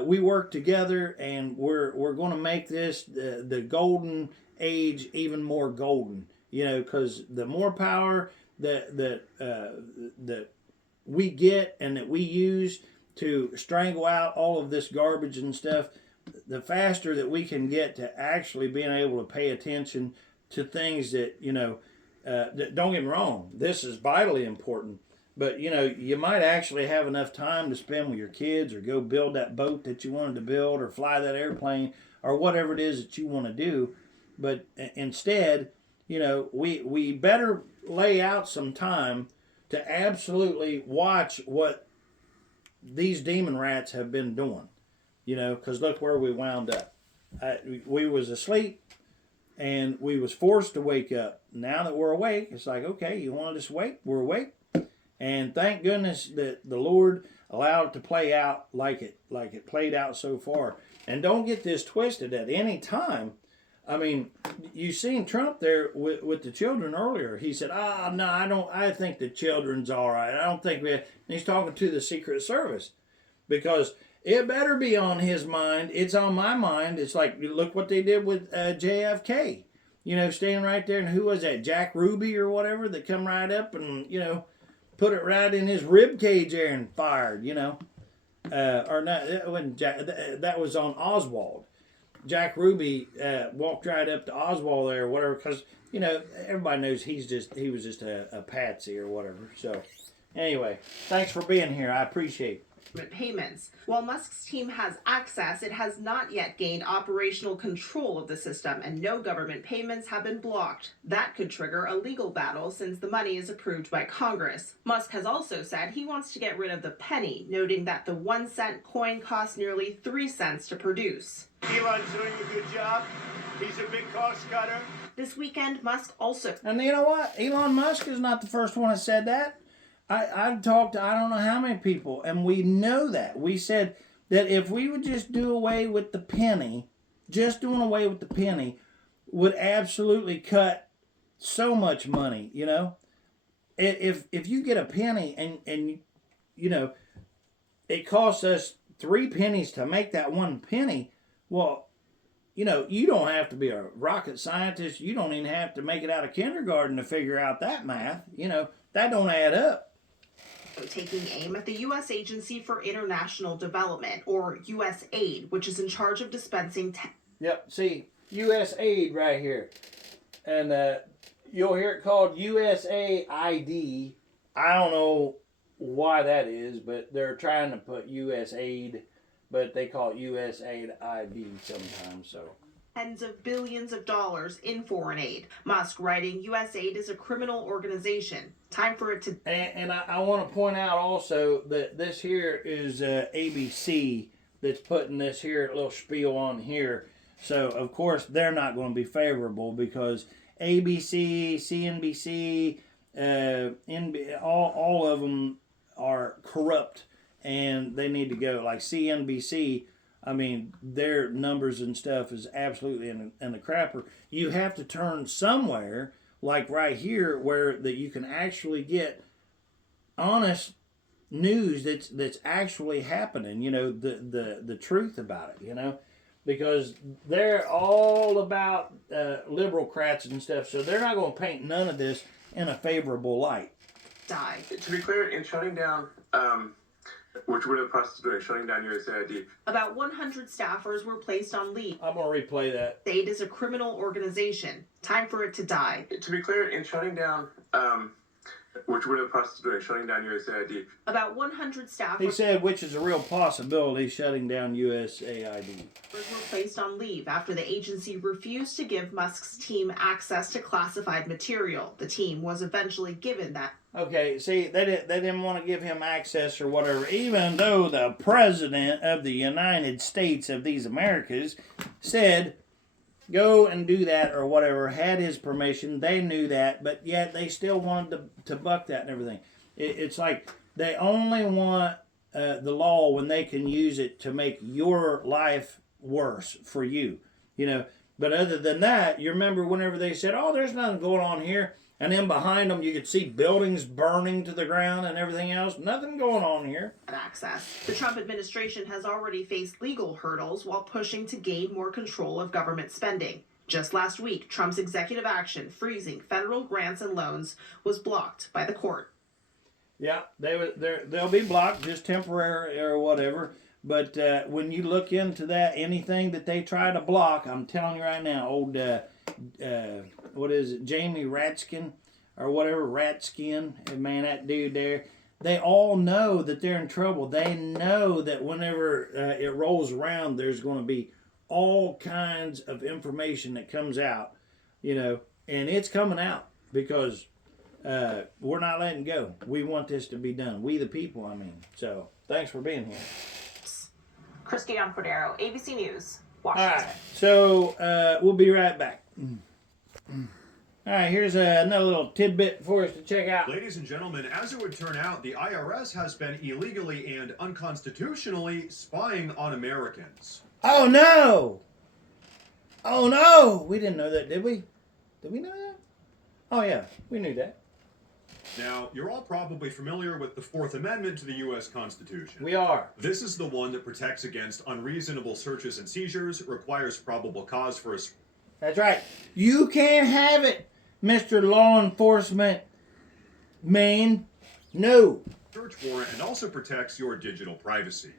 we work together, and we're going to make this the golden age even more golden. because the more power that we get and that we use to strangle out all of this garbage and stuff, the faster that we can get to actually being able to pay attention to things that, don't get me wrong, this is vitally important. But, you might actually have enough time to spend with your kids or go build that boat that you wanted to build or fly that airplane or whatever it is that you want to do. But instead, we better lay out some time to absolutely watch what these demon rats have been doing. Because look where we wound up. We was asleep and we was forced to wake up. Now that we're awake, it's like, okay, you wanted us awake? We're awake. And thank goodness that the Lord allowed it to play out like it played out so far. And don't get this twisted. At any time, I mean, you seen Trump there with the children earlier. He said, no, I think the children's all right. I don't think he's talking to the Secret Service, because it better be on his mind. It's on my mind. It's like, look what they did with JFK. Standing right there. And who was that? Jack Ruby or whatever, that come right up and, put it right in his rib cage there and fired, or not, it wasn't Jack, that was on Oswald. Jack Ruby walked right up to Oswald there or whatever, because, everybody knows he was just a patsy or whatever. So, anyway, thanks for being here. I appreciate it. Payments. While Musk's team has access, it has not yet gained operational control of the system, and no government payments have been blocked. That could trigger a legal battle since the money is approved by Congress. Musk has also said he wants to get rid of the penny, noting that the 1-cent coin costs nearly 3 cents to produce. Elon's doing a good job. He's a big cost cutter. This weekend, Musk also... And you know what? Elon Musk is not the first one that said that. I've talked to I don't know how many people, and we know that. We said that if we would just do away with the penny, just doing away with the penny would absolutely cut so much money, If you get a penny and it costs us 3 pennies to make that 1 penny, well, you don't have to be a rocket scientist. You don't even have to make it out of kindergarten to figure out that math. That don't add up. Taking aim at the U.S. Agency for International Development, or USAID, which is in charge of dispensing... Yep, see, USAID right here. And you'll hear it called USAID. I don't know why that is, but they're trying to put USAID, but they call it USAID sometimes, so... Tens of billions of dollars in foreign aid. Musk writing USAID is a criminal organization. Time for it to... And I want to point out also that this here is ABC that's putting this here little spiel on here. So, of course, they're not going to be favorable because ABC, CNBC, all of them are corrupt and they need to go. Like CNBC... I mean, their numbers and stuff is absolutely in the crapper. You have to turn somewhere, like right here, where that you can actually get honest news that's actually happening. The truth about it. Because they're all about liberal-crats and stuff, so they're not going to paint none of this in a favorable light. Die. To be clear, in shutting down. Which we're in the process of doing, shutting down USAID. About 100 staffers were placed on leave. I'm going to replay that. USAID is a criminal organization. Time for it to die. To be clear, in shutting down, which we're in the process of doing, shutting down USAID. About 100 staffers... He said, which is a real possibility, shutting down USAID. Were placed on leave after the agency refused to give Musk's team access to classified material. The team was eventually given that. Okay, see, they didn't want to give him access or whatever, even though the President of the United States of these Americas said, go and do that or whatever, had his permission. They knew that, but yet they still wanted to buck that and everything. It's like they only want the law when they can use it to make your life worse for you. But other than that, you remember whenever they said, oh, there's nothing going on here. And then behind them, you could see buildings burning to the ground and everything else. Nothing going on here. Access. The Trump administration has already faced legal hurdles while pushing to gain more control of government spending. Just last week, Trump's executive action freezing federal grants and loans was blocked by the court. Yeah, they'll be blocked just temporary or whatever. But when you look into that, anything that they try to block, I'm telling you right now, old what is it, Jamie Ratskin or whatever, Ratskin, man, that dude there. They all know that they're in trouble. They know that whenever it rolls around, there's going to be all kinds of information that comes out, and it's coming out because we're not letting go. We want this to be done. We the people, I mean. So thanks for being here. Christiane Cordero, ABC News, All Washington. right, so we'll be right back. All right, here's another little tidbit for us to check out. Ladies and gentlemen, as it would turn out, the IRS has been illegally and unconstitutionally spying on Americans. Oh no! Oh no! We didn't know that, did we? Did we know that? Oh yeah, we knew that. Now, you're all probably familiar with the Fourth Amendment to the U.S. Constitution. We are. This is the one that protects against unreasonable searches and seizures, requires probable cause for a... That's right. You can't have it, Mr. Law Enforcement man. No. Search warrant, and also protects your digital privacy.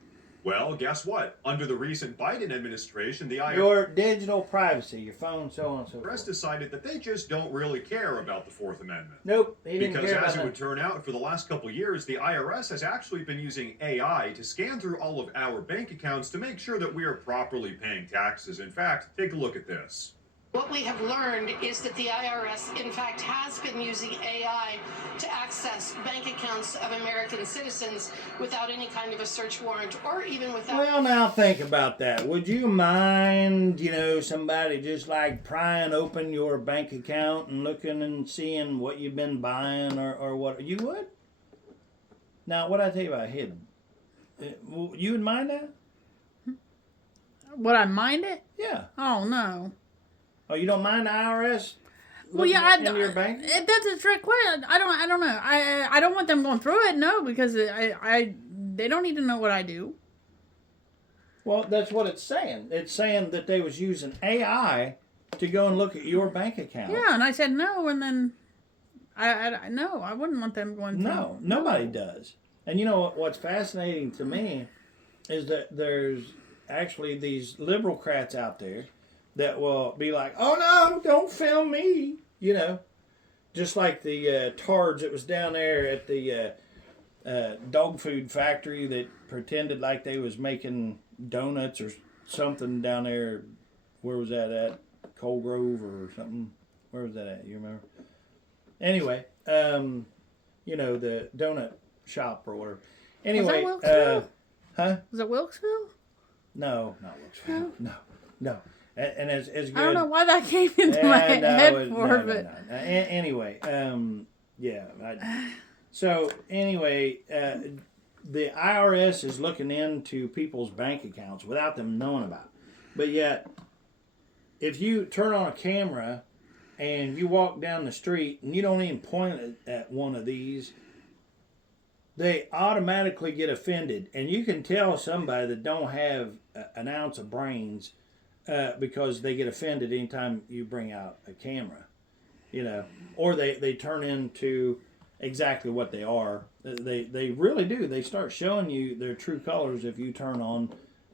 Well, guess what? Under the recent Biden administration, the IRS... Your digital privacy, your phone, so on and so forth. decided that they just don't really care about the Fourth Amendment. Nope, they didn't Because care about as it that. would turn out, for the last couple years, the IRS has actually been using AI to scan through all of our bank accounts to make sure that we are properly paying taxes. In fact, take a look at this. What we have learned is that the IRS, in fact, has been using AI to access bank accounts of American citizens without any kind of a search warrant or even without... Well, now think about that. Would you mind, somebody just like prying open your bank account and looking and seeing what you've been buying or what? You would? Now, what I tell you about hidden? You would mind that? Would I mind it? Yeah. Oh, no. Oh, you don't mind the IRS? Well, yeah, into your bank? That's a trick question. I don't know. I don't want them going through it. No, because they don't need to know what I do. Well, that's what it's saying. It's saying that they was using AI to go and look at your bank account. Yeah, and I said no, and then I wouldn't want them going through. No, nobody does. And you know what's fascinating to me is that there's actually these liberal-crats out there that will be like, oh no, don't film me, just like the tards that was down there at the dog food factory that pretended like they was making donuts or something down there. Where was that at? Coal Grove or something? Where was that at? You remember? Anyway, the donut shop or whatever. Anyway, was that Wilkesville? Huh? Was it Wilkesville? No, not Wilkesville. No. And as good. I don't know why that came into my head but anyway, yeah. So anyway, the IRS is looking into people's bank accounts without them knowing about it. But yet, if you turn on a camera and you walk down the street and you don't even point at one of these, they automatically get offended. And you can tell somebody that don't have an ounce of brains because they get offended anytime you bring out a camera, or they turn into exactly what they are. They really do. They start showing you their true colors if you turn on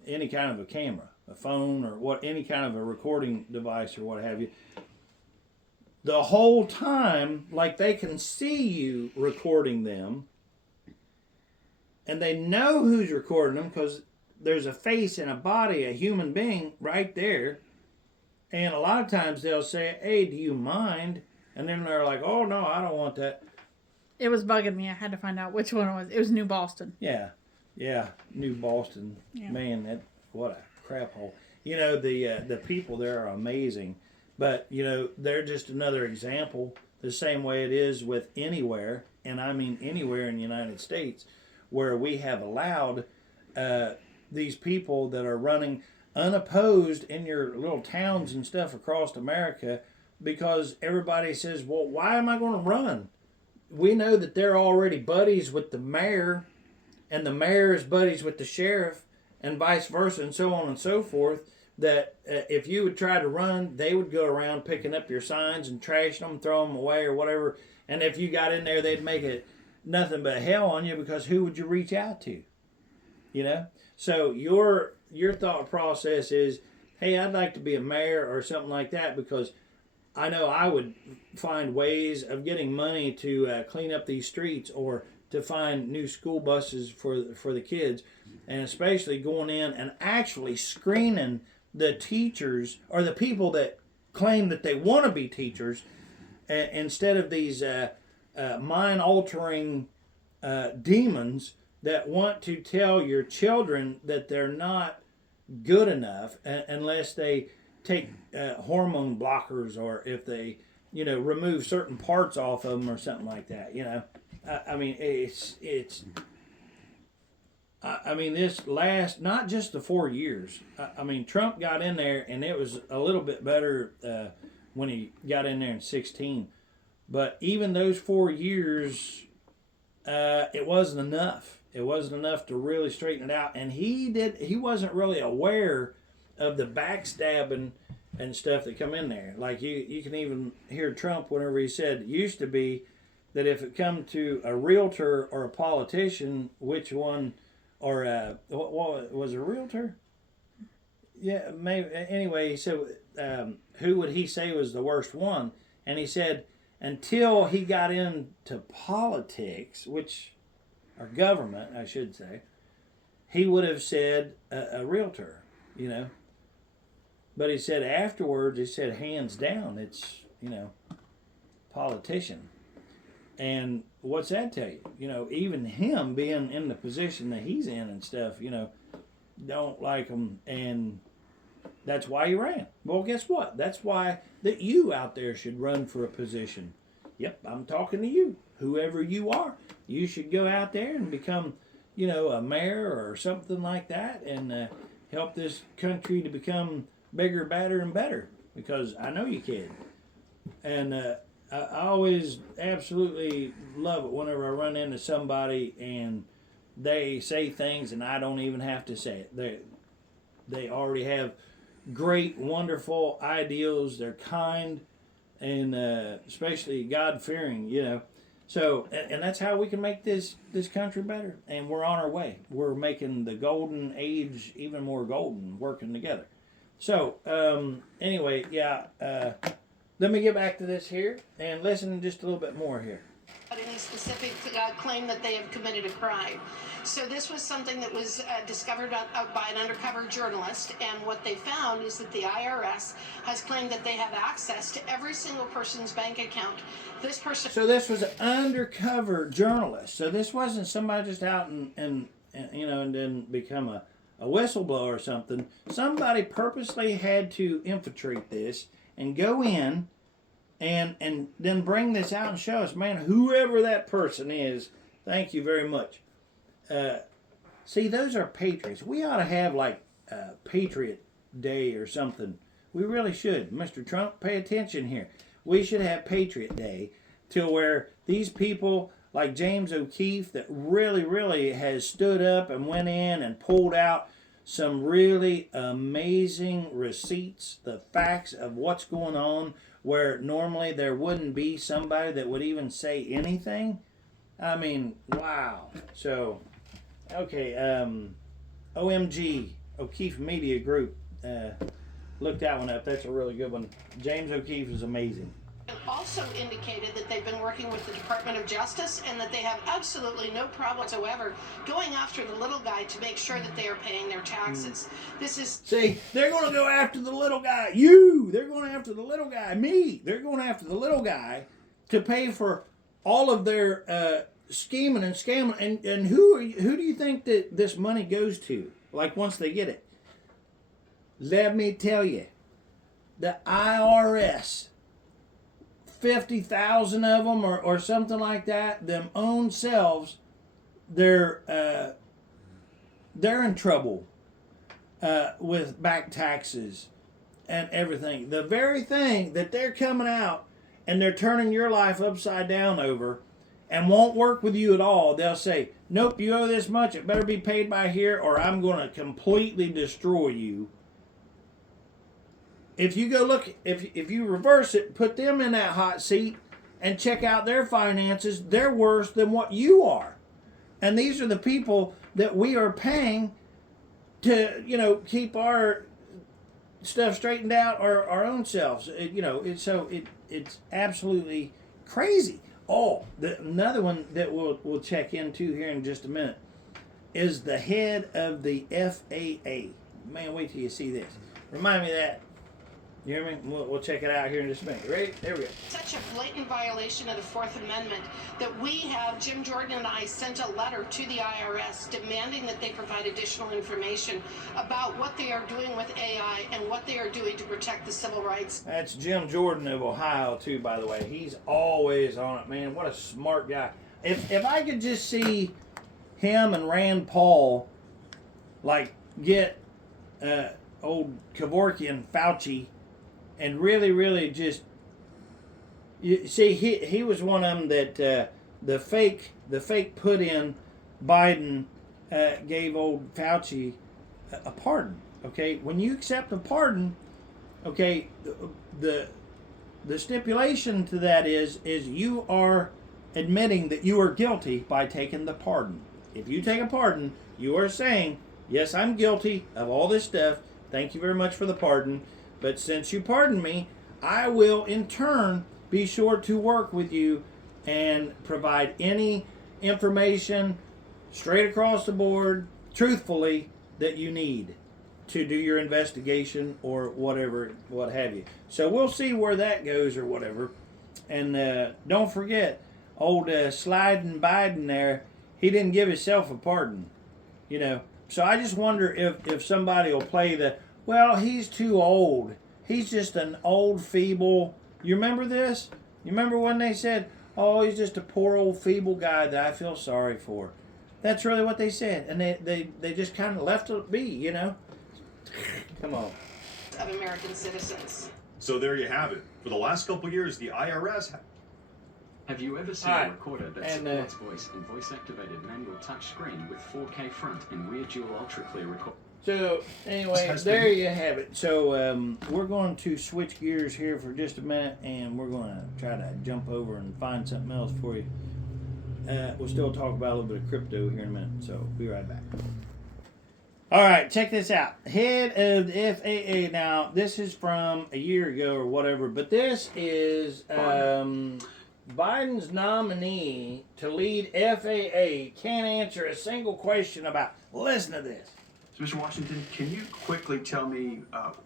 any kind of a camera, a phone, or any kind of a recording device or what have you. The whole time, like they can see you recording them, and they know who's recording them because there's a face and a body, a human being right there. And a lot of times they'll say, hey, do you mind? And then they're like, oh, no, I don't want that. It was bugging me. I had to find out which one it was. It was New Boston. Yeah, New Boston. Yeah. Man, what a crap hole. The people there are amazing. But, they're just another example, the same way it is with anywhere, and I mean anywhere in the United States, where we have allowed these people that are running unopposed in your little towns and stuff across America, because everybody says, well, why am I going to run? We know that they're already buddies with the mayor, and the mayor is buddies with the sheriff, and vice versa, and so on and so forth. that if you would try to run, they would go around picking up your signs and trashing them, throwing them away or whatever. And if you got in there, they'd make it nothing but hell on you, because who would you reach out to? You know? So your thought process is, hey, I'd like to be a mayor or something like that, because I know I would find ways of getting money to clean up these streets, or to find new school buses for the kids, and especially going in and actually screening the teachers or the people that claim that they want to be teachers, instead of these mind-altering demons that want to tell your children that they're not good enough unless they take hormone blockers, or if they, remove certain parts off of them or something like that. I mean, this last, not just the 4 years. I mean, Trump got in there, and it was a little bit better when he got in there in 2016. But even those 4 years, it wasn't enough. It wasn't enough to really straighten it out. And he wasn't really aware of the backstabbing and stuff that come in there. Like you can even hear Trump whenever he said, it used to be that if it come to a realtor or a politician, which one, or what was a realtor? Yeah, maybe. Anyway, he said, who would he say was the worst one? And he said, until he got into politics, or government, I should say, he would have said a realtor, But he said afterwards, he said hands down, it's, politician. And what's that tell you? Even him being in the position that he's in and stuff, don't like him. And that's why he ran. Well, guess what? That's why that you out there should run for a position. Yep, I'm talking to you. Whoever you are, you should go out there and become, a mayor or something like that, and help this country to become bigger, badder, and better. Because I know you can. And I always absolutely love it whenever I run into somebody and they say things and I don't even have to say it. They already have great, wonderful ideals. They're kind, and especially God-fearing, So, and that's how we can make this country better. And we're on our way. We're making the golden age even more golden, working together. So, anyway, yeah, let me get back to this here and listen just a little bit more here. Any specific claim that they have committed a crime. So this was something that was discovered by an undercover journalist, and what they found is that the IRS has claimed that they have access to every single person's bank account. This person. So this was an undercover journalist. So this wasn't somebody just out and then become a whistleblower or something. Somebody purposely had to infiltrate this and go in and then bring this out and show us, man, whoever that person is, thank you very much. See, those are patriots. We ought to have like Patriot Day or something. We really should. Mr. Trump, pay attention here. We should have Patriot Day to where these people like James O'Keefe that really, really has stood up and went in and pulled out some really amazing receipts, the facts of what's going on, where normally there wouldn't be somebody that would even say anything. I mean, wow. So, okay, OMG, O'Keefe Media Group. Look that one up. That's a really good one. James O'Keefe is amazing. Also indicated that they've been working with the Department of Justice and that they have absolutely no problem whatsoever going after the little guy to make sure that they are paying their taxes. This is... See, they're going to go after the little guy. You! They're going after the little guy. Me! They're going after the little guy to pay for all of their scheming and scamming. And who do you think that this money goes to? Like, once they get it? Let me tell you. The IRS... 50,000 of them or something like that, them own selves, they're in trouble with back taxes and everything. The very thing that they're coming out and they're turning your life upside down over and won't work with you at all, they'll say, nope, you owe this much, it better be paid by here or I'm going to completely destroy you. if you go look, if you reverse it, put them in that hot seat and check out their finances, they're worse than what you are. And these are the people that we are paying to, keep our stuff straightened out our own selves. It's absolutely crazy. Oh, another one that we'll check into here in just a minute is the head of the FAA. Man, wait till you see this. Remind me of that. You hear me? We'll check it out here in just a minute. Ready? There we go. Such a blatant violation of the Fourth Amendment that Jim Jordan and I sent a letter to the IRS demanding that they provide additional information about what they are doing with AI and what they are doing to protect the civil rights. That's Jim Jordan of Ohio, too, by the way. He's always on it, man. What a smart guy. If I could just see him and Rand Paul, get old Kevorkian Fauci and really just, you see, he was one of them that the fake put in Biden gave old Fauci a pardon. Okay, when you accept a pardon, okay, the stipulation to that is you are admitting that you are guilty by taking the pardon. If you take a pardon, you are saying, yes, I'm guilty of all this stuff. Thank you very much for the pardon. But since you pardoned me, I will in turn be sure to work with you and provide any information straight across the board, truthfully, that you need to do your investigation or whatever, what have you. So we'll see where that goes or whatever. And don't forget, old sliding Biden there, he didn't give himself a pardon, So I just wonder if somebody will play the, well, he's too old. He's just an old, feeble. You remember this? You remember when they said, oh, he's just a poor old feeble guy that I feel sorry for. That's really what they said. And they just kind of left it be, Come on. Of American citizens. So there you have it. For the last couple of years, the IRS... Have you ever seen a recorder that supports voice and voice-activated manual touchscreen with 4K front and rear dual ultra-clear record? So, anyway, there you have it. So, we're going to switch gears here for just a minute, and we're going to try to jump over and find something else for you. We'll still talk about a little bit of crypto here in a minute, so be right back. All right, check this out. Head of the FAA. Now, this is from a year ago or whatever, but this is Biden's nominee to lead FAA can't answer a single question about. Listen to this. So, Mr. Washington, can you quickly tell me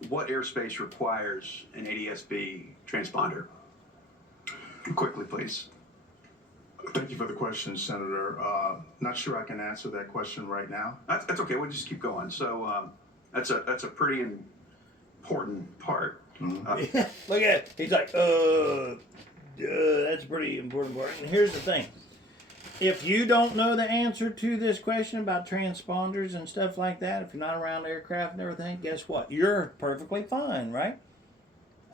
what airspace requires an ADS-B transponder? Quickly, please. Thank you for the question, Senator. Not sure I can answer that question right now. That's okay. We'll just keep going. So that's a pretty important part. Mm-hmm. Look at it. He's like, that's a pretty important part. And here's the thing. If you don't know the answer to this question about transponders and stuff like that, if you're not around aircraft and everything, guess what? You're perfectly fine, right?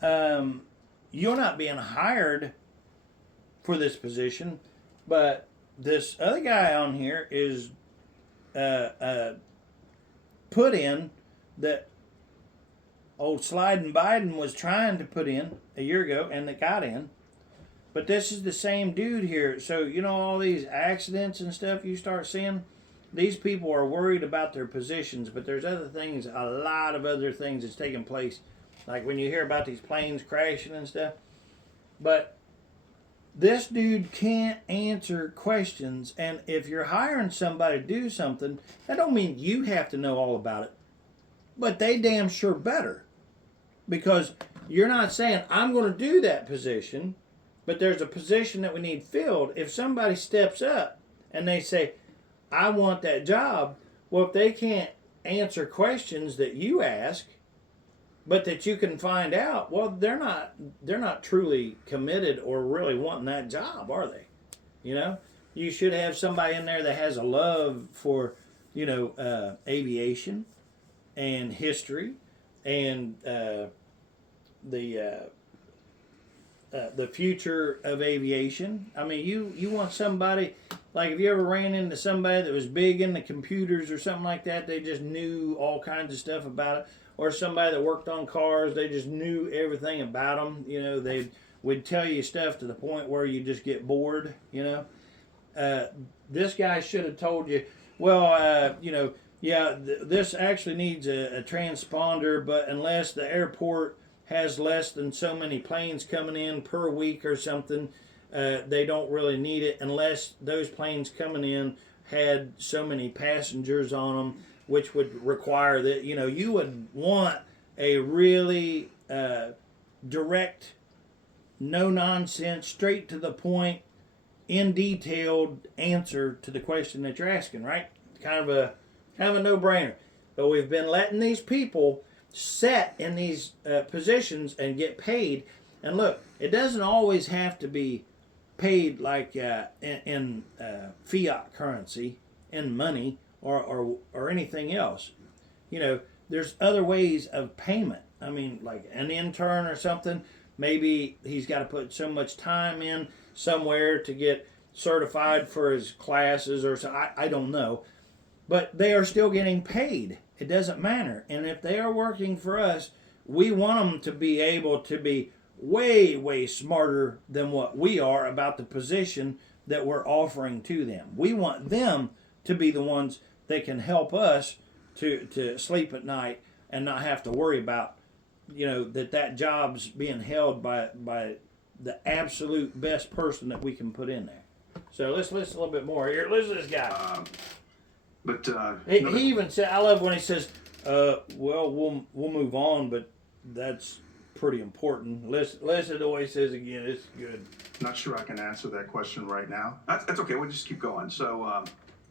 You're not being hired for this position, but this other guy on here is put in that old sliding Biden was trying to put in a year ago and that got in. But this is the same dude here. So, all these accidents and stuff you start seeing, these people are worried about their positions, but there's other things, a lot of other things that's taking place. Like when you hear about these planes crashing and stuff. But this dude can't answer questions. And if you're hiring somebody to do something, that don't mean you have to know all about it. But they damn sure better. Because you're not saying, I'm going to do that position, but there's a position that we need filled. If somebody steps up and they say, I want that job, well, if they can't answer questions that you ask, but that you can find out, well, they're not truly committed or really wanting that job, are they? You should have somebody in there that has a love for, aviation and history and the future of aviation. I mean, you want somebody. like, if you ever ran into somebody that was big into computers or something like that, they just knew all kinds of stuff about it. Or somebody that worked on cars, they just knew everything about them. You know, they would tell you stuff to the point where you just get bored, you know. This guy should have told you, well, you know, yeah, this actually needs a transponder, but unless the airport has less than so many planes coming in per week or something, they don't really need it unless those planes coming in had so many passengers on them, which would require that, you know, you would want a really direct, no nonsense, straight to the point, in detailed answer to the question that you're asking, right? Kind of a no-brainer. But we've been letting these people set in these positions and get paid. And look, it doesn't always have to be paid like in fiat currency, in money, or anything else. You know, there's other ways of payment. I mean, like an intern or something, maybe he's got to put so much time in somewhere to get certified for his classes or so. I don't know. But they are still getting paid. It doesn't matter. And if they are working for us, we want them to be able to be way, way smarter than what we are about the position that we're offering to them. We want them to be the ones that can help us to sleep at night and not have to worry about, you know, that job's being held by the absolute best person that we can put in there. So let's listen a little bit more here. Listen to this guy. He even said, I love when he says, well, we'll move on, but that's pretty important. Listen to what he says again. It's good. Not sure I can answer that question right now. That's okay. We'll just keep going. So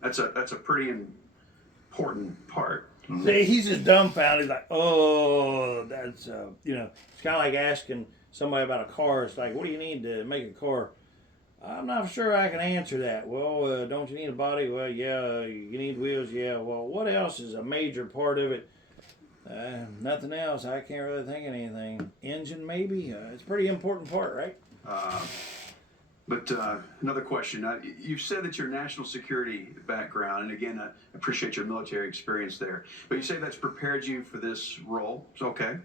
that's a pretty important part. Mm-hmm. See, he's just dumbfounded. He's like, oh, that's, you know, it's kind of like asking somebody about a car. It's like, what do you need to make a car? I'm not sure I can answer that. Well, don't you need a body? Well, yeah. You need wheels? Yeah. Well, what else is a major part of it? Nothing else. I can't really think of anything. Engine, maybe? It's a pretty important part, right? But another question. You've said that your national security background, and again, I appreciate your military experience there, but you say that's prepared you for this role. So, okay.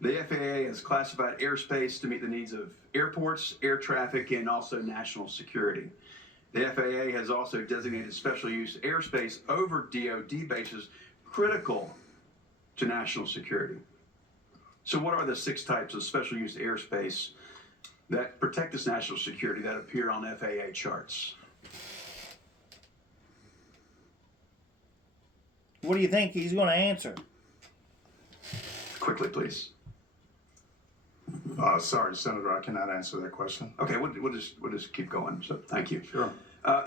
The FAA has classified airspace to meet the needs of airports, air traffic, and also national security. The FAA has also designated special use airspace over DoD bases critical to national security. So what are the 6 types of special use airspace that protect this national security that appear on FAA charts? What do you think he's going to answer? Quickly, please. Sorry, Senator, I cannot answer that question. Okay, we'll just keep going. So thank you. Sure.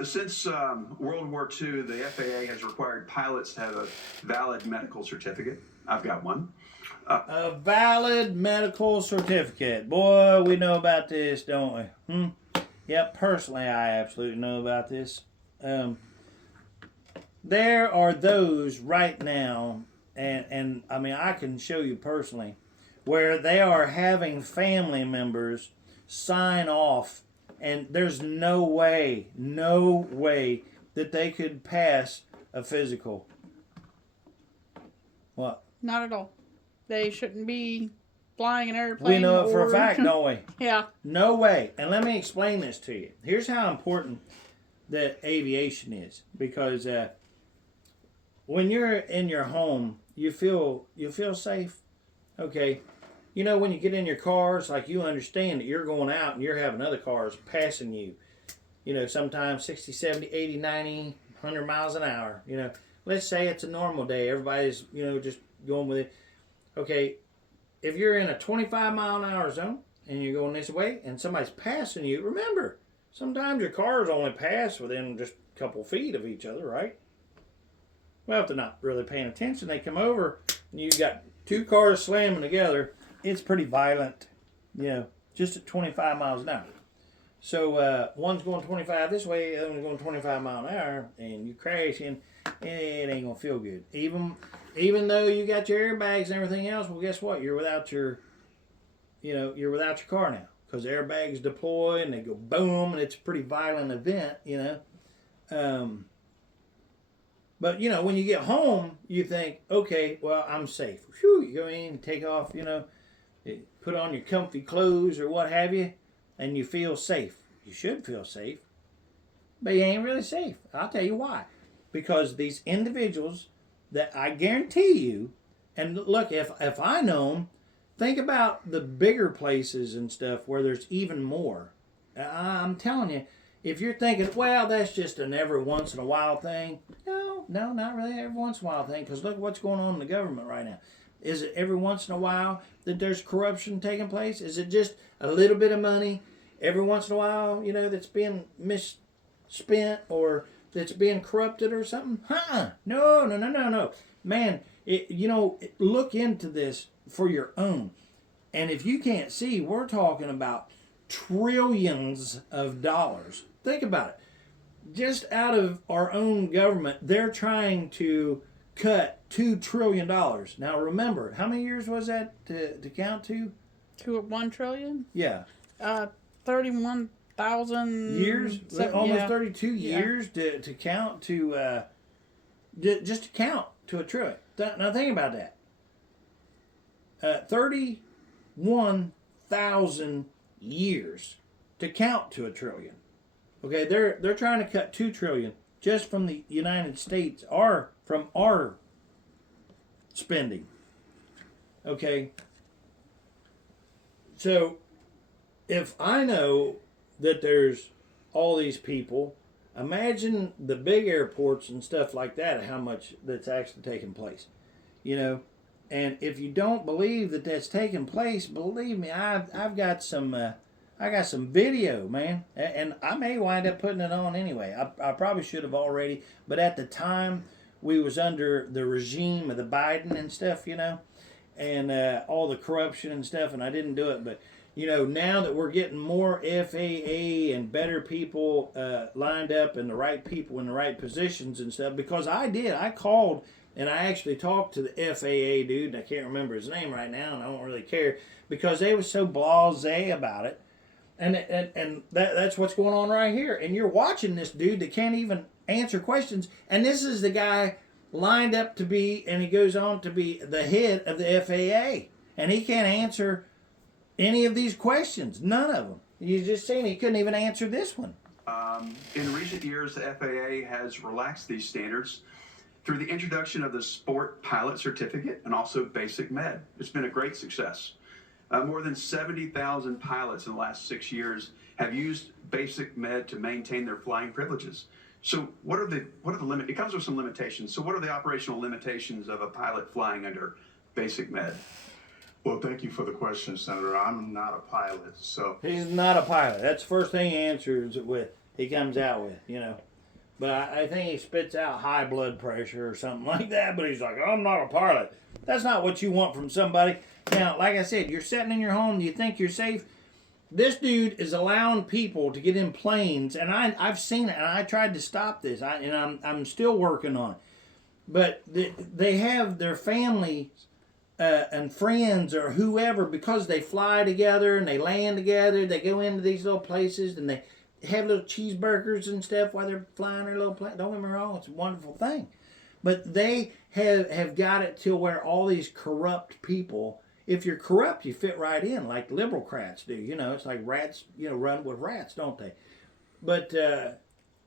Since World War II, the FAA has required pilots to have a valid medical certificate. I've got one. A valid medical certificate. Boy, we know about this, don't we? Yep, personally, I absolutely know about this. There are those right now, and I mean, I can show you personally, where they are having family members sign off, and there's no way that they could pass a physical. What? Not at all. They shouldn't be flying an airplane. We know it for a fact, don't we? Yeah. No way. And let me explain this to you. Here's how important that aviation is, because when you're in your home, you feel safe. Okay. You know, when you get in your cars, like, you understand that you're going out and you're having other cars passing you. You know, sometimes 60, 70, 80, 90, 100 miles an hour. You know, let's say it's a normal day. Everybody's, you know, just going with it. Okay, if you're in a 25 mile an hour zone and you're going this way and somebody's passing you, remember, sometimes your cars only pass within just a couple feet of each other, right? Well, if they're not really paying attention, they come over and you got 2 cars slamming together. It's pretty violent, you know, just at 25 miles an hour. So one's going 25 this way, the other one's going 25 miles an hour, and you crash in, it ain't gonna feel good. Even though you got your airbags and everything else, well, guess what? You're without your car now, because airbags deploy and they go boom, and it's a pretty violent event, you know. But, you know, when you get home, you think, okay, well, I'm safe. Whew, you go in, take off, you know, put on your comfy clothes or what have you, and you feel safe. You should feel safe, but you ain't really safe. I'll tell you why. Because these individuals that I guarantee you, and look, if I know them, think about the bigger places and stuff where there's even more. I'm telling you, if you're thinking, well, that's just an every once in a while thing. No, not really every once in a while thing, because look what's going on in the government right now. Is it every once in a while that there's corruption taking place? Is it just a little bit of money every once in a while, you know, that's being misspent or that's being corrupted or something? No. Man, look into this for your own. And if you can't see, we're talking about trillions of dollars. Think about it. Just out of our own government, they're trying to cut $2 trillion. Now remember, how many years was that to count to? 1 trillion? Yeah. 31,000 years? Almost 32 years to count to, just to count to a trillion. Now think about that. 31,000 years to count to a trillion. Okay, they're trying to cut $2 trillion just from the United States, from our spending. Okay, so if I know that there's all these people, imagine the big airports and stuff like that, how much that's actually taking place, you know. And if you don't believe that that's taking place, believe me, I've got some video, man, and I may wind up putting it on anyway. I probably should have already, but at the time we was under the regime of the Biden and stuff, you know, and all the corruption and stuff, and I didn't do it. But you know, now that we're getting more FAA and better people lined up and the right people in the right positions and stuff, because I called and I actually talked to the FAA dude, and I can't remember his name right now, and I don't really care because they was so blasé about it. And that's what's going on right here. And you're watching this dude that can't even answer questions. And this is the guy lined up to be, and he goes on to be the head of the FAA. And he can't answer any of these questions. None of them. You just seen he couldn't even answer this one. In recent years, the FAA has relaxed these standards through the introduction of the Sport Pilot Certificate and also Basic Med. It's been a great success. More than 70,000 pilots in the last 6 years have used Basic Med to maintain their flying privileges. So what are the limit? It comes with some limitations. So what are the operational limitations of a pilot flying under Basic Med? Well, thank you for the question, Senator. I'm not a pilot, so... He's not a pilot. That's the first thing he answers with. He comes out with, you know. But I think he spits out high blood pressure or something like that, but he's like, I'm not a pilot. That's not what you want from somebody. Now, like I said, you're sitting in your home, you think you're safe. This dude is allowing people to get in planes, and I've seen it, and I tried to stop this, and I'm still working on it. But they have their family and friends or whoever, because they fly together and they land together, they go into these little places and they have little cheeseburgers and stuff while they're flying their little plane. Don't get me wrong, it's a wonderful thing. But they have got it to where all these corrupt people, if you're corrupt, you fit right in like liberal crats do. You know, it's like rats, you know, run with rats, don't they? But,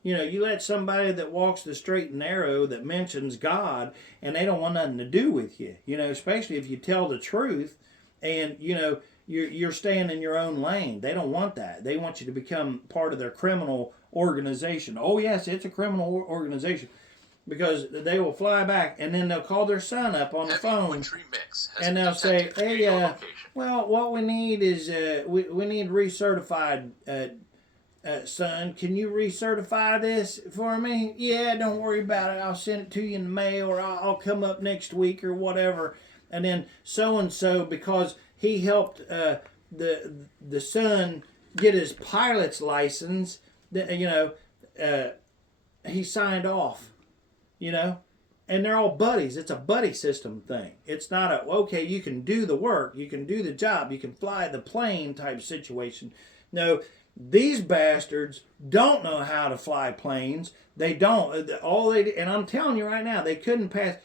you know, you let somebody that walks the straight and narrow that mentions God and they don't want nothing to do with you, you know, especially if you tell the truth and, you know, you're staying in your own lane. They don't want that. They want you to become part of their criminal organization. Oh, yes, it's a criminal organization. Because they will fly back and then they'll call their son up on the phone and they'll say, hey, well, what we need is we need recertified, son. Can you recertify this for me? Yeah, don't worry about it. I'll send it to you in the mail, or I'll come up next week or whatever. And then so-and-so, because he helped the son get his pilot's license, you know, he signed off. You know, and they're all buddies. It's a buddy system thing. It's not a, okay, you can do the work, you can do the job, you can fly the plane type situation. No, These bastards don't know how to fly planes. They don't. All they, and I'm telling you right now, they couldn't pass.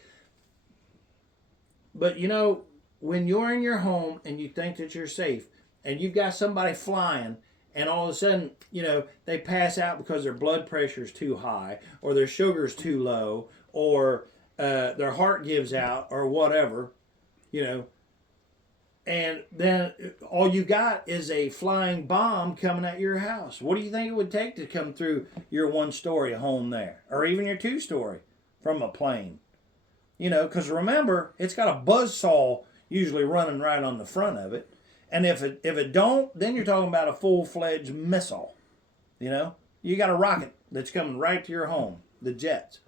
But you know, when you're in your home and you think that you're safe, and you've got somebody flying, and all of a sudden, you know, they pass out because their blood pressure is too high, or their sugar's too low, or their heart gives out, or whatever, you know, and then all you got is a flying bomb coming at your house. What do you think it would take to come through your one-story home there, or even your two-story from a plane? You know, because remember, it's got a buzzsaw usually running right on the front of it. And if it don't, then you're talking about a full-fledged missile. You know, you got a rocket that's coming right to your home, the jets.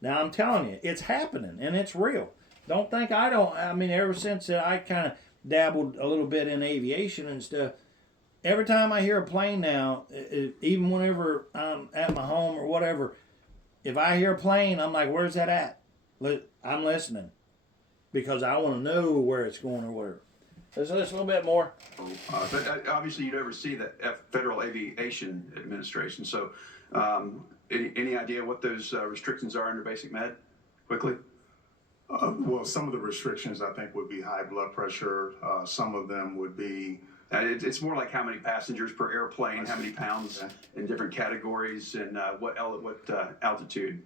Now I'm telling you, it's happening and it's real. Don't think I don't. I mean, ever since I kind of dabbled a little bit in aviation and stuff, every time I hear a plane now, even whenever I'm at my home or whatever, if I hear a plane, I'm like, where's that at? I'm listening because I want to know where it's going or whatever. Let's listen a little bit more. But obviously, you'd oversee the Federal Aviation Administration. So, any idea what those restrictions are under Basic Med? Quickly. Well, some of the restrictions I think would be high blood pressure. Some of them would be. It's more like how many passengers per airplane, how many pounds in different categories, and what altitude.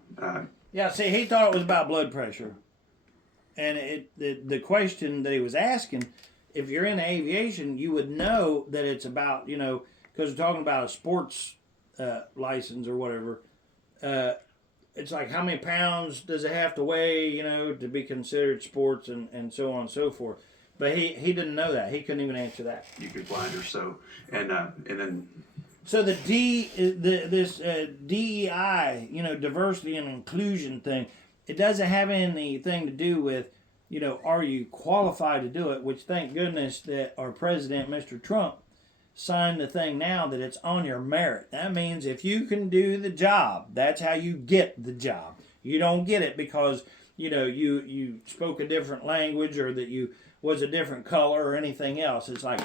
Yeah, see, he thought it was about blood pressure, and the question that he was asking, if you're in aviation, you would know that it's about, you know, because we're talking about a sports license or whatever. It's like how many pounds does it have to weigh, you know, to be considered sports and so on and so forth. But he didn't know that. He couldn't even answer that. You could blind or so, and then. So this DEI, you know, diversity and inclusion thing, it doesn't have anything to do with, you know, are you qualified to do it? Which thank goodness that our president, Mr. Trump, signed the thing now that it's on your merit. That means if you can do the job, that's how you get the job. You don't get it because, you know, you spoke a different language or that you was a different color or anything else. It's like,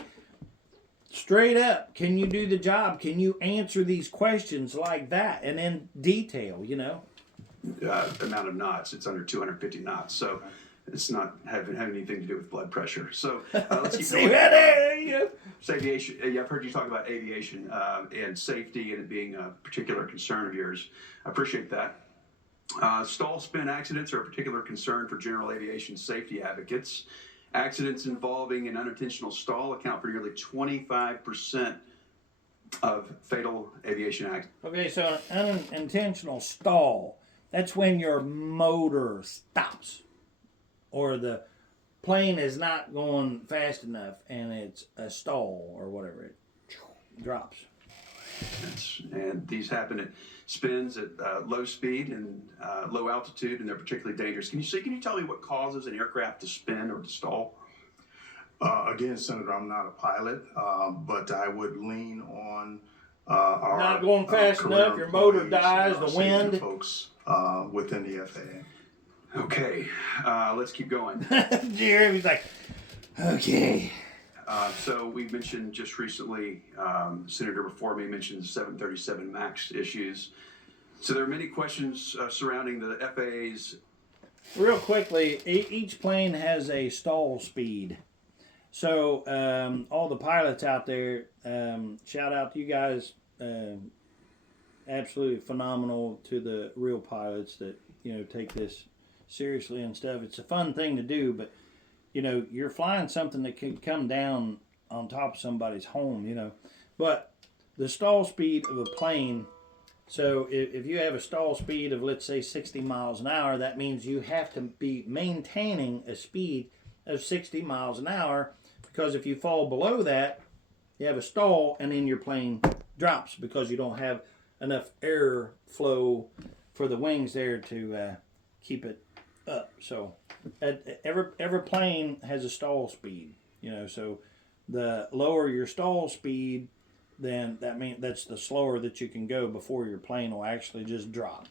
straight up, can you do the job? Can you answer these questions like that and in detail, you know? Amount of knots, it's under 250 knots. So it's not having anything to do with blood pressure. So let's keep going. There you go. So aviation, yeah, I've heard you talk about aviation and safety and it being a particular concern of yours. I appreciate that. Stall spin accidents are a particular concern for general aviation safety advocates. Accidents involving an unintentional stall account for nearly 25% of fatal aviation accidents. Okay, so an unintentional stall, that's when your motor stops or the plane is not going fast enough and it's a stall or whatever, it drops. And these happen at spins at low speed and low altitude, and they're particularly dangerous. Can you tell me what causes an aircraft to spin or to stall? Again, Senator, I'm not a pilot, but I would lean on our not going fast enough, your motor dies, the wind. Folks within the FAA. Okay, let's keep going. Jeremy's like, okay. So we mentioned just recently, Senator before me mentioned the 737 MAX issues. So there are many questions surrounding the FAA's. Real quickly, each plane has a stall speed. So all the pilots out there, shout out to you guys. Absolutely phenomenal to the real pilots that, you know, take this seriously and stuff. It's a fun thing to do, but you know, you're flying something that can come down on top of somebody's home, you know. But the stall speed of a plane, so if you have a stall speed of, let's say, 60 miles an hour, that means you have to be maintaining a speed of 60 miles an hour, because if you fall below that, you have a stall and then your plane drops because you don't have enough air flow for the wings there to keep it up. So every plane has a stall speed, you know, so the lower your stall speed, then that's the slower that you can go before your plane will actually just drop.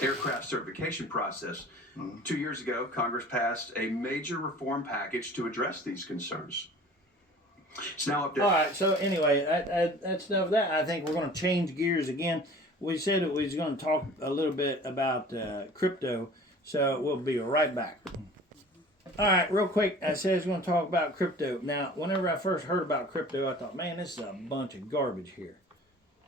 Aircraft certification process. 2 years ago, Congress passed a major reform package to address these concerns. It's now up to. All right. So anyway, that's enough of that. I think we're going to change gears again. We said that we was going to talk a little bit about crypto, so we'll be right back. All right, real quick, I said I was going to talk about crypto. Now, whenever I first heard about crypto, I thought, man, this is a bunch of garbage here.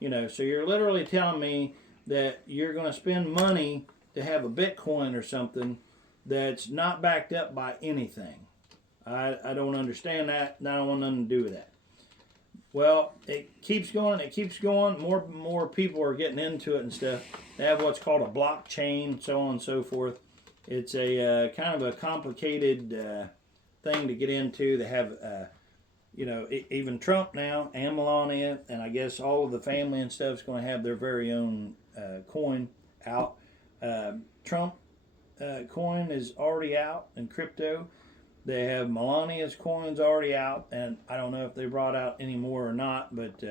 You know, so you're literally telling me that you're going to spend money to have a Bitcoin or something that's not backed up by anything. I don't understand that, and I don't want nothing to do with that. Well, it keeps going, it keeps going. More people are getting into it and stuff. They have what's called a blockchain, so on and so forth. It's a kind of a complicated thing to get into. They have, you know, even Trump now and Melania, and I guess all of the family and stuff is going to have their very own coin out. Trump coin is already out in crypto. They have Melania's coins already out, and I don't know if they brought out any more or not, but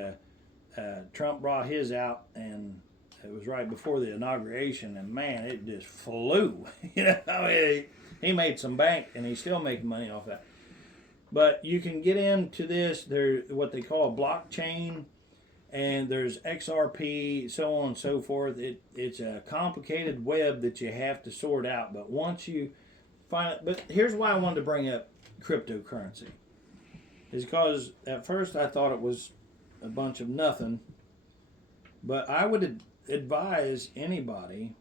Trump brought his out, and it was right before the inauguration, and man, it just flew. You know, he made some bank, and he's still making money off that. But you can get into this. There's what they call a blockchain, and there's XRP, so on and so forth. It's a complicated web that you have to sort out. But once you find it, but here's why I wanted to bring up cryptocurrency. Is because at first I thought it was a bunch of nothing, but I would advise anybody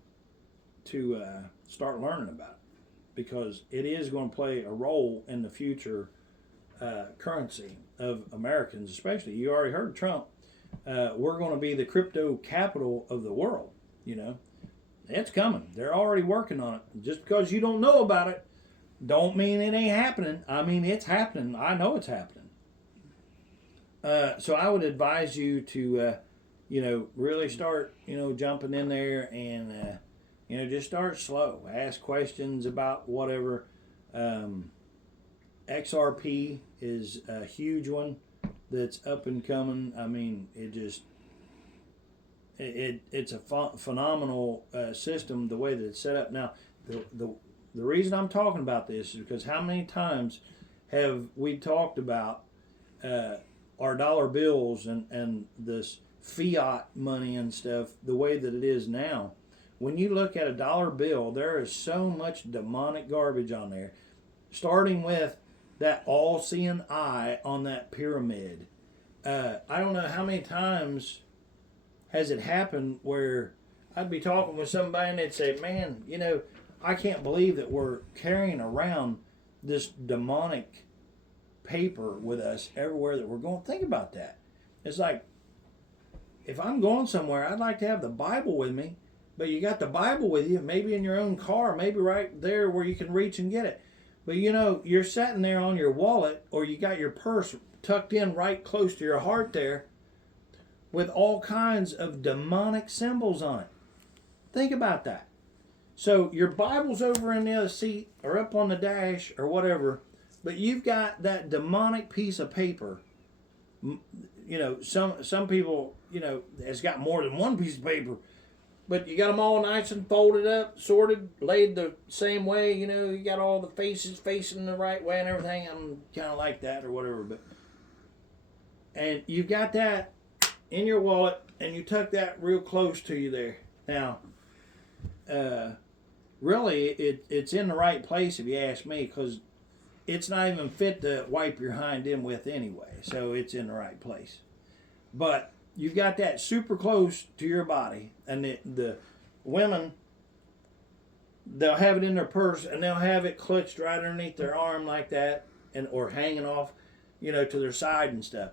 to start learning about it, because it is going to play a role in the future currency of Americans, especially. You already heard Trump. We're going to be the crypto capital of the world. You know, it's coming. They're already working on it. Just because you don't know about it, don't mean it ain't happening. I mean, it's happening. I know it's happening. So I would advise you to, you know, really start, you know, jumping in there and, you know, just start slow. Ask questions about whatever. XRP is a huge one that's up and coming. I mean, it's a phenomenal system, the way that it's set up. Now, the reason I'm talking about this is because how many times have we talked about our dollar bills and this fiat money and stuff, the way that it is now. When you look at a dollar bill, there is so much demonic garbage on there, starting with that all-seeing eye on that pyramid. I don't know how many times has it happened where I'd be talking with somebody and they'd say, man, you know, I can't believe that we're carrying around this demonic paper with us everywhere that we're going. Think about that. It's like, if I'm going somewhere, I'd like to have the Bible with me, but you got the Bible with you, maybe in your own car, maybe right there where you can reach and get it. But you know, you're sitting there on your wallet, or you got your purse tucked in right close to your heart there with all kinds of demonic symbols on it. Think about that. So your Bible's over in the other seat or up on the dash or whatever, but you've got that demonic piece of paper. You know, some people, you know, has got more than one piece of paper, but you got them all nice and folded up, sorted, laid the same way. You know, you got all the faces facing the right way and everything. I'm kind of like that or whatever, and you've got that in your wallet, and you tuck that real close to you there. Now, really, it's in the right place if you ask me, because it's not even fit to wipe your hind end with anyway, so it's in the right place. But you've got that super close to your body, and the women, they'll have it in their purse, and they'll have it clutched right underneath their arm like that, and or hanging off, you know, to their side and stuff.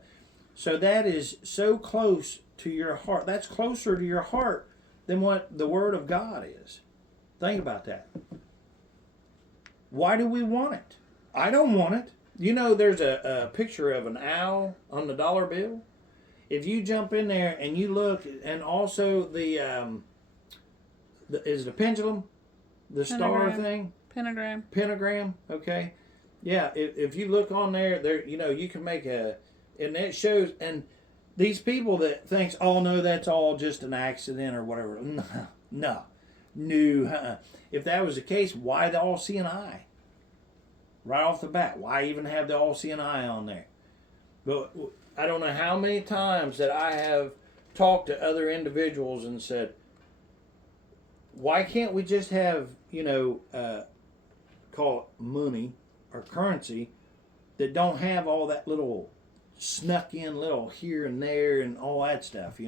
So that is so close to your heart. That's closer to your heart than what the Word of God is. Think about that. Why do we want it? I don't want it. You know, there's a picture of an owl on the dollar bill. If you jump in there and you look, and also the is the pendulum, the star thing? Pentagram, okay. Yeah, if you look on there, you know, you can make and it shows, and these people that thinks, oh no, that's all just an accident or whatever. No. If that was the case, why the all-seeing eye? Right off the bat, why even have the all-seeing eye on there? But I don't know how many times that I have talked to other individuals and said, why can't we just have, call it money or currency that don't have all that little snuck in little here and there and all that stuff,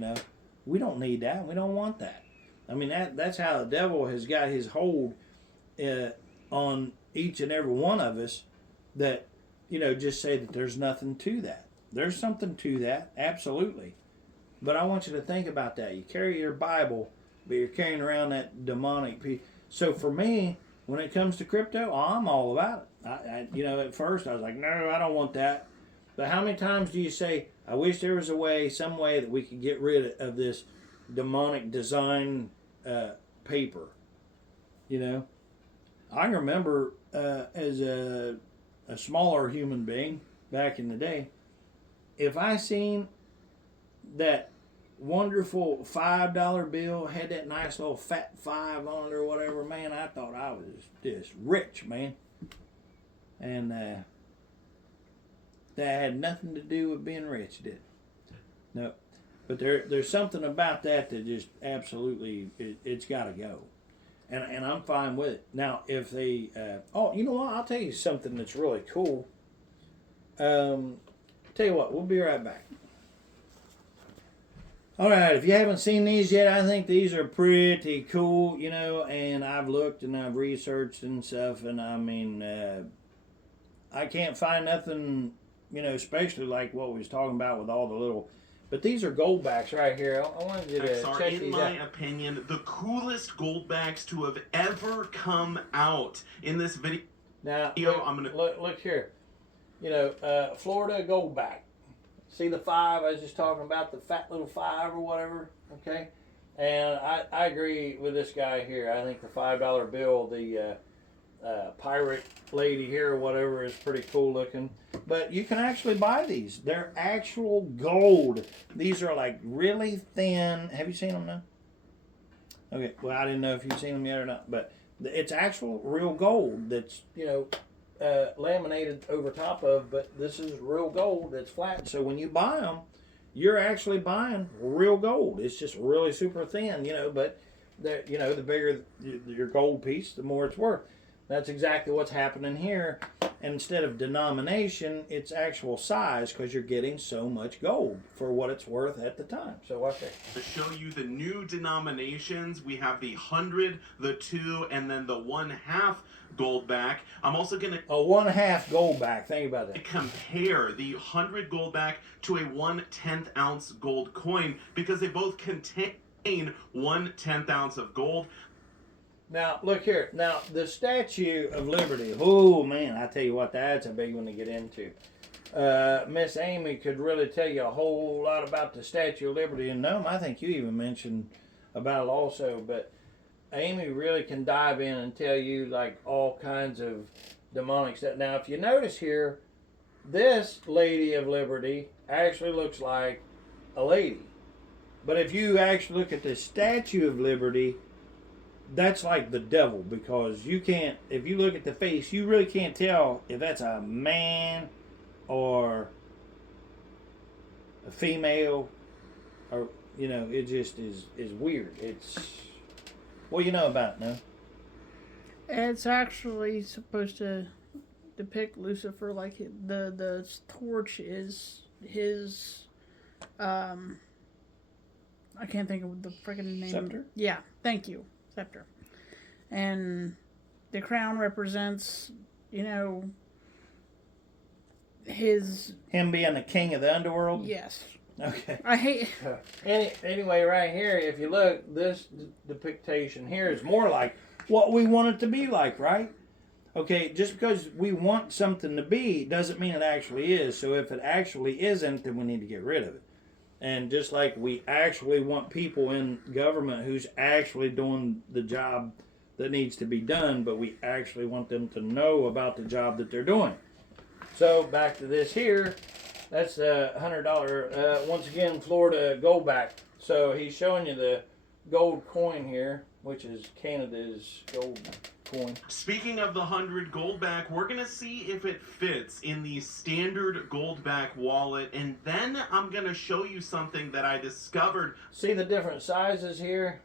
We don't need that. We don't want that. I mean, that's how the devil has got his hold on each and every one of us, that, just say that there's nothing to that. There's something to that, absolutely. But I want you to think about that. You carry your Bible, but you're carrying around that demonic piece. So for me, when it comes to crypto, I'm all about it. At first I was like, no, I don't want that. But how many times do you say, I wish there was some way that we could get rid of this demonic design paper? I remember as a smaller human being back in the day, if I seen that wonderful $5 bill had that nice little fat 5 on it or whatever, man, I thought I was just rich, man. And that had nothing to do with being rich, did it? No. But there's something about that just absolutely, it's got to go. And I'm fine with it. Now, if they, you know what? I'll tell you something that's really cool. Tell you what, we'll be right back. All right, if you haven't seen these yet, I think these are pretty cool, and I've looked and I've researched and stuff, and I mean, I can't find nothing, especially like what we was talking about with all the little, but these are gold backs right here. I wanted you to check these out. In my opinion, the coolest gold backs to have ever come out. In this video, I'm gonna look here. Florida gold back. See the 5 I was just talking about, the fat little 5 or whatever, okay? And I agree with this guy here. I think the $5 bill, the pirate lady here or whatever, is pretty cool looking. But you can actually buy these. They're actual gold. These are like really thin. Have you seen them now? Okay, well, I didn't know if you've seen them yet or not. But it's actual real gold that's, laminated over top of, but this is real gold that's flat. So when you buy them, you're actually buying real gold. It's just really super thin, but the bigger your gold piece, the more it's worth. That's exactly what's happening here. And instead of denomination, it's actual size, because you're getting so much gold for what it's worth at the time. So watch that. To show you the new denominations, we have the 100, the 2, and then the 1/2 gold back. I'm also going to... A 1/2 gold back. Think about that. Compare the 100 gold back to a 1/10 ounce gold coin, because they both contain 1/10 ounce of gold. Now, look here. Now, the Statue of Liberty. Oh, man, I tell you what, that's a big one to get into. Miss Amy could really tell you a whole lot about the Statue of Liberty. And no, I think you even mentioned about it also. But Amy really can dive in and tell you, like, all kinds of demonic stuff. Now, if you notice here, this Lady of Liberty actually looks like a lady. But if you actually look at the Statue of Liberty, that's like the devil, because you can't, if you look at the face, you really can't tell if that's a man or a female, or, it just is weird. It's, what do you know about it, no? It's actually supposed to depict Lucifer, like the torch is his, I can't think of the freaking name. Scepter? Yeah, thank you. Scepter. And the crown represents, him being the king of the underworld? Yes. Okay. I hate... Anyway, right here, if you look, this depiction here is more like what we want it to be like, right? Okay, just because we want something to be doesn't mean it actually is. So if it actually isn't, then we need to get rid of it. And just like we actually want people in government who's actually doing the job that needs to be done, but we actually want them to know about the job that they're doing. So back to this here, that's a $100, once again, Florida gold back. So he's showing you the gold coin here, which is Canada's gold coin. Speaking of the 100 Goldback, we're going to see if it fits in the standard Goldback wallet, and then I'm going to show you something that I discovered. See the different sizes here?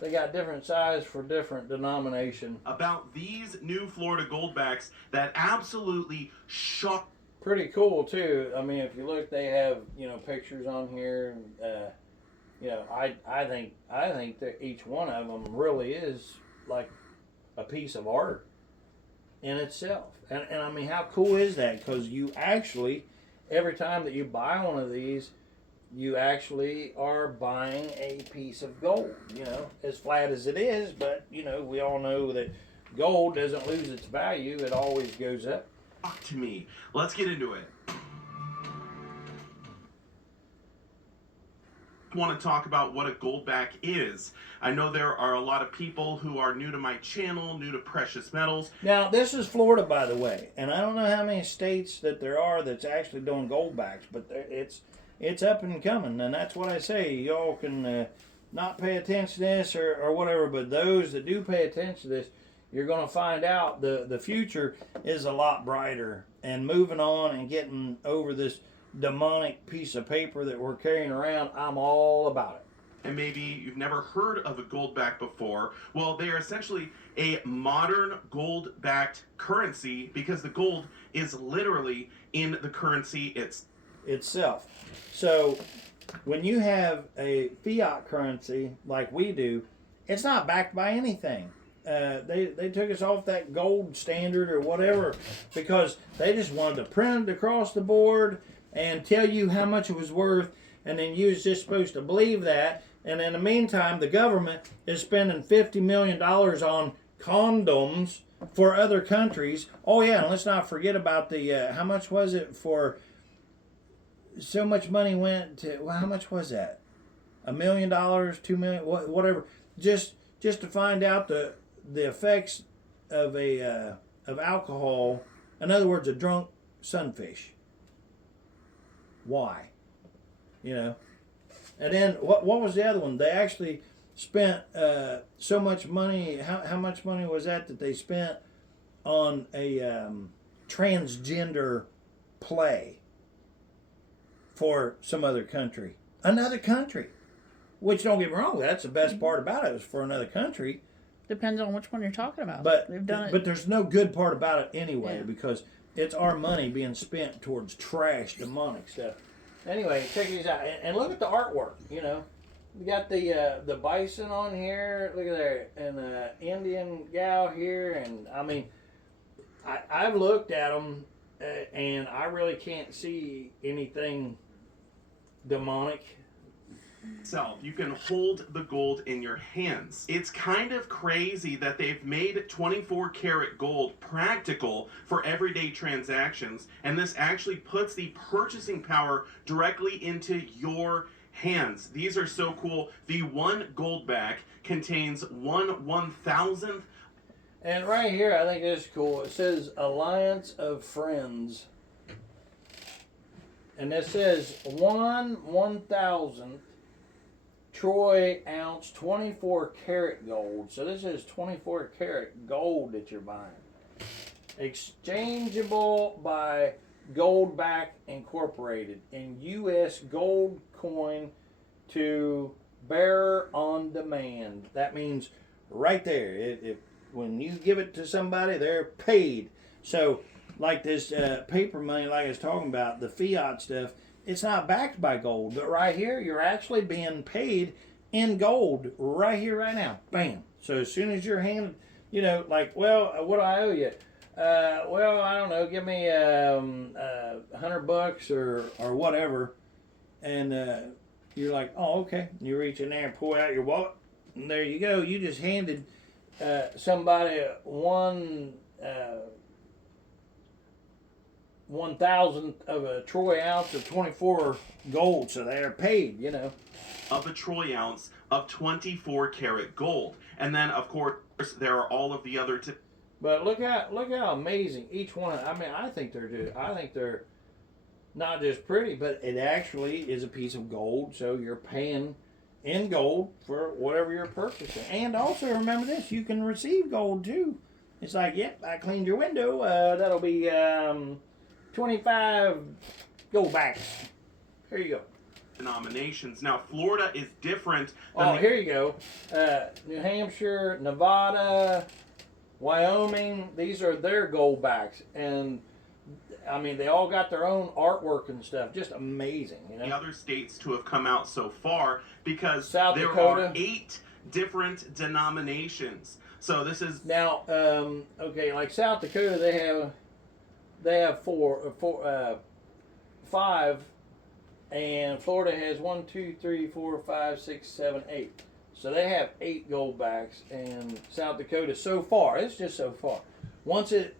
They got different size for different denomination. About these new Florida Goldbacks that absolutely shocked. Pretty cool too. I mean, if you look, they have, you know, pictures on here. You know, I think that each one of them really is like a piece of art in itself. And I mean, how cool is that? Because you actually, every time that you buy one of these, you actually are buying a piece of gold, you know, as flat as it is. But, you know, we all know that gold doesn't lose its value. It always goes up. Talk to me. Let's get into it. I want to talk about what a Goldback is. I know there are a lot of people who are new to my channel, new to precious metals. Now, this is Florida, by the way, and I don't know how many states that there are that's actually doing Goldbacks, but it's up and coming, and that's what I say. Y'all can not pay attention to this or whatever, but those that do pay attention to this, you're going to find out the future is a lot brighter. And moving on and getting over this demonic piece of paper that we're carrying around, I'm all about it. And maybe you've never heard of a Goldback before. Well, they are essentially a modern gold-backed currency because the gold is literally in the currency itself. So when you have a fiat currency like we do, it's not backed by anything. They took us off that gold standard or whatever because they just wanted to print it across the board and tell you how much it was worth, and then you was just supposed to believe that. And in the meantime, the government is spending $50 million on condoms for other countries. Oh yeah, and let's not forget about the how much was it for? So much money went to. Well, how much was that? $1 million, $2 million, whatever. Just to find out the effects of of alcohol. In other words, a drunk sunfish. Why? You know. And then what was the other one? They actually spent so much money. How much money was that they spent on a transgender play for some other country? Another country. Which, don't get me wrong, that's the best part about it, is for another country. Depends on which one you're talking about. But they've done it. But there's no good part about it anyway, Yeah. because it's our money being spent towards trash, demonic stuff. Anyway, check these out, and look at the artwork. You know, we got the bison on here. Look at there, and the Indian gal here, and I mean, I've looked at them, and I really can't see anything demonic. You can hold the gold in your hands. It's kind of crazy that they've made 24 karat gold practical for everyday transactions, and this actually puts the purchasing power directly into your hands. These are so cool. The one Goldback contains 1/1000th. And right here, I think this is cool. It says Alliance of Friends. And it says 1/1000th troy ounce 24 karat gold. So this is 24 karat gold that you're buying. Exchangeable by Goldback Incorporated in U.S. gold coin to bearer on demand. That means right there. If when you give it to somebody, they're paid. So like this paper money, like I was talking about, the fiat stuff, it's not backed by gold, but right here, you're actually being paid in gold right here, right now. Bam. So as soon as you're handed, you know, like, well, what do I owe you? Well, I don't know, give me $100 or whatever. And you're like, oh, okay. You reach in there and pull out your wallet, and there you go. You just handed somebody 1/1000th of a troy ounce of 24 gold, so they're paid, you know. Of a troy ounce of 24 karat gold. And then, of course, there are all of the other... But look how amazing each one. I mean, I think they're not just pretty, but it actually is a piece of gold. So you're paying in gold for whatever you're purchasing. And also remember this, you can receive gold too. It's like, yep, I cleaned your window. That'll be 25 gold backs. Here you go. Denominations. Now, Florida is different than Oh, here you go. New Hampshire, Nevada, Wyoming, these are their gold backs. And, I mean, they all got their own artwork and stuff. Just amazing, you know? the other states to have come out so far, because South there Dakota. are 8 different denominations. So this is Now, okay, like South Dakota, they have five, and Florida has 1, 2, 3, 4, 5, 6, 7, 8. So they have 8 gold backs, and South Dakota so far. It's just so far. Once it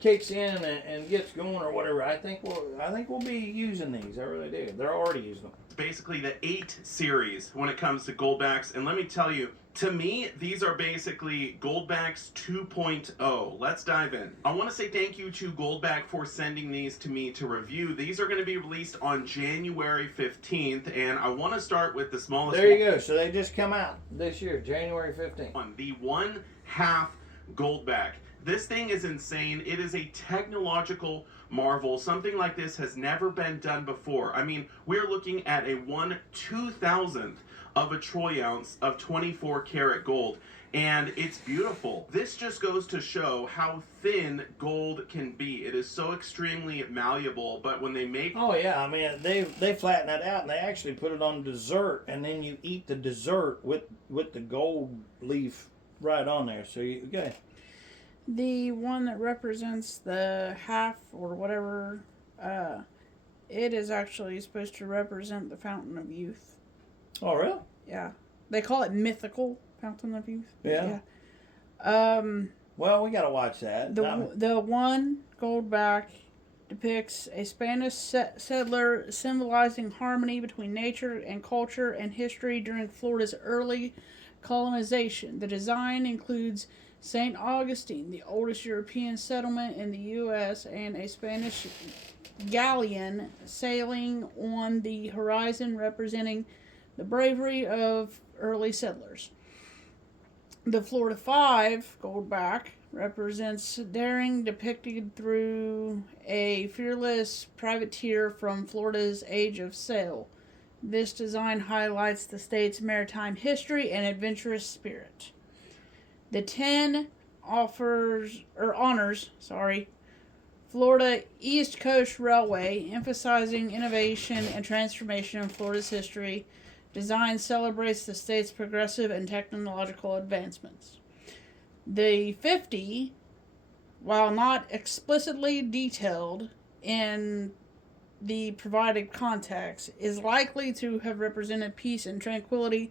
kicks in and gets going or whatever, I think we'll be using these. I really do. They're already using them. basically the 8 series when it comes to Goldbacks. And let me tell you, to me, these are basically Goldbacks 2.0. Let's dive in. I want to say thank you to Goldback for sending these to me to review. These are going to be released on January 15th, and I want to start with the smallest There you go. So they just come out this year, January 15th. one. The 1/2 Goldback. This thing is insane. It is a technological marvel. Something like this has never been done before. I mean, we're looking at a 1/2000th of a troy ounce of 24 karat gold, and it's beautiful. This just goes to show how thin gold can be. It is so extremely malleable, but when they make... Oh yeah, I mean, they flatten that out and they actually put it on dessert, and then you eat the dessert with the gold leaf right on there. So you okay. The one that represents the half or whatever, it is actually supposed to represent the Fountain of Youth. Oh, really? Yeah. They call it mythical Fountain of Youth. Yeah. Well, we got to watch that. The one Goldback depicts a Spanish settler symbolizing harmony between nature and culture and history during Florida's early colonization. The design includes St. Augustine, the oldest European settlement in the U.S., and a Spanish galleon sailing on the horizon representing the bravery of early settlers. The Florida 5 Goldback represents daring depicted through a fearless privateer from Florida's Age of Sail. This design highlights the state's maritime history and adventurous spirit. The 10 honors Florida East Coast Railway, emphasizing innovation and transformation in Florida's history. Design celebrates the state's progressive and technological advancements. The 50, while not explicitly detailed in the provided context, is likely to have represented peace and tranquility,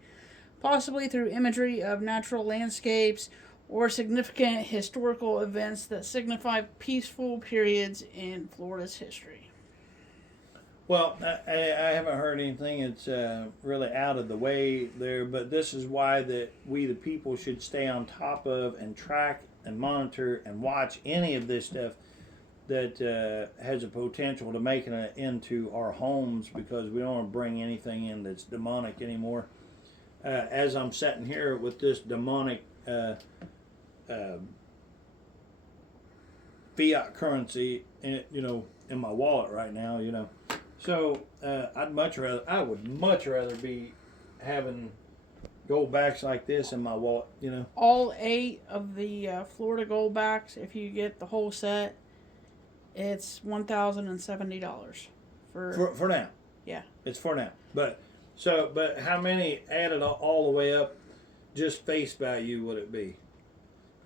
possibly through imagery of natural landscapes or significant historical events that signify peaceful periods in Florida's history. Well, I haven't heard anything that's really out of the way there, but this is why that we, the people, should stay on top of and track and monitor and watch any of this stuff that has a potential to making it into our homes, because we don't want to bring anything in that's demonic anymore. As I'm sitting here with this demonic fiat currency, in my wallet right now, So I would much rather be having Goldbacks like this in my wallet, All 8 of the Florida Goldbacks, if you get the whole set, it's $1,070 for now. Yeah, it's for now. But how many added all the way up, just face value would it be?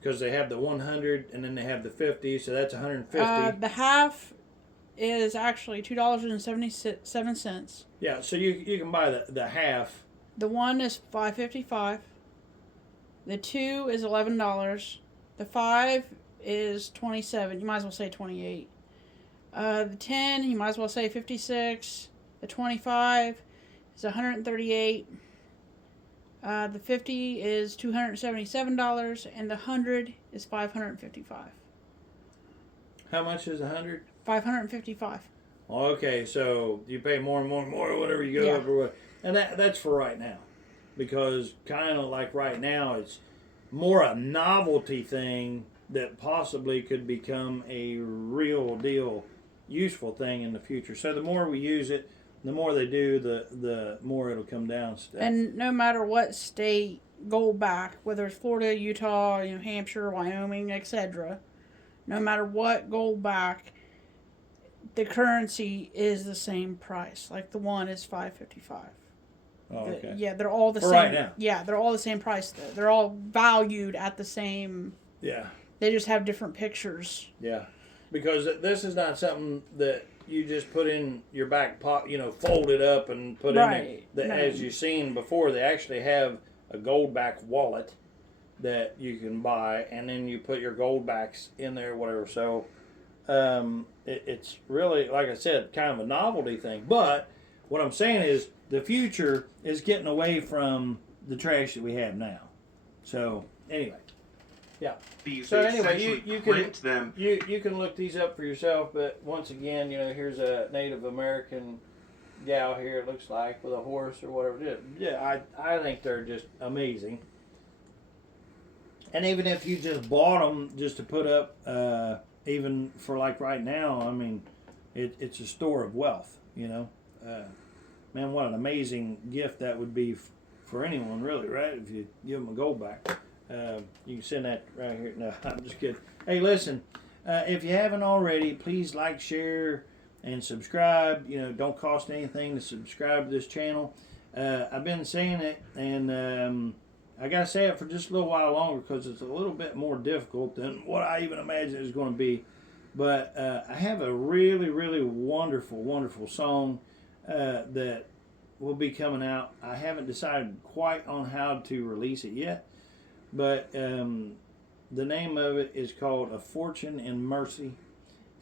Because they have the 100 and then they have the 50, so that's 150. The half is actually $2.77. Yeah, so you can buy the half. The 1 is $5.55. The 2 is $11. The 5 is $27. You might as well say $28. The 10, you might as well say $56. The 25 is $138. The 50 is $277, and the 100 is $555. How much is 100? $555. Okay, so you pay more and more and more, whatever you go up or what, and that's for right now. because kind of like right now, it's more a novelty thing that possibly could become a real deal useful thing in the future. So the more we use it, the more they do, the more it'll come down. And no matter what state gold back, whether it's Florida, Utah, New Hampshire, Wyoming, etc., no matter what gold back, the currency is the same price. Like the one is $5.55. Oh, okay. Yeah, they're all the For same. right now. Yeah, they're all the same price. They're all valued at the same. Yeah. They just have different pictures. Yeah, because this is not something that you just put in your back pocket, fold it up and put in there. As you've seen before, they actually have a gold-backed wallet that you can buy, and then you put your gold backs in there, whatever. So it's really, like I said, kind of a novelty thing. But what I'm saying is the future is getting away from the trash that we have now. So anyway, yeah. So anyway, you can you can look these up for yourself. But once again, here's a Native American gal here. It looks like with a horse or whatever it is. Yeah, I think they're just amazing. And even if you just bought them just to put up, even for like right now, I mean, it's a store of wealth. Man, what an amazing gift that would be for anyone, really, right? If you give them a gold back. You can send that right here. No, I'm just kidding. Hey, listen, if you haven't already, please like, share, and subscribe. Don't cost anything to subscribe to this channel. I've been saying it, and I got to say it for just a little while longer because it's a little bit more difficult than what I even imagined it was going to be. But I have a really, really wonderful, wonderful song that will be coming out. I haven't decided quite on how to release it yet. But the name of it is called A Fortune in Mercy.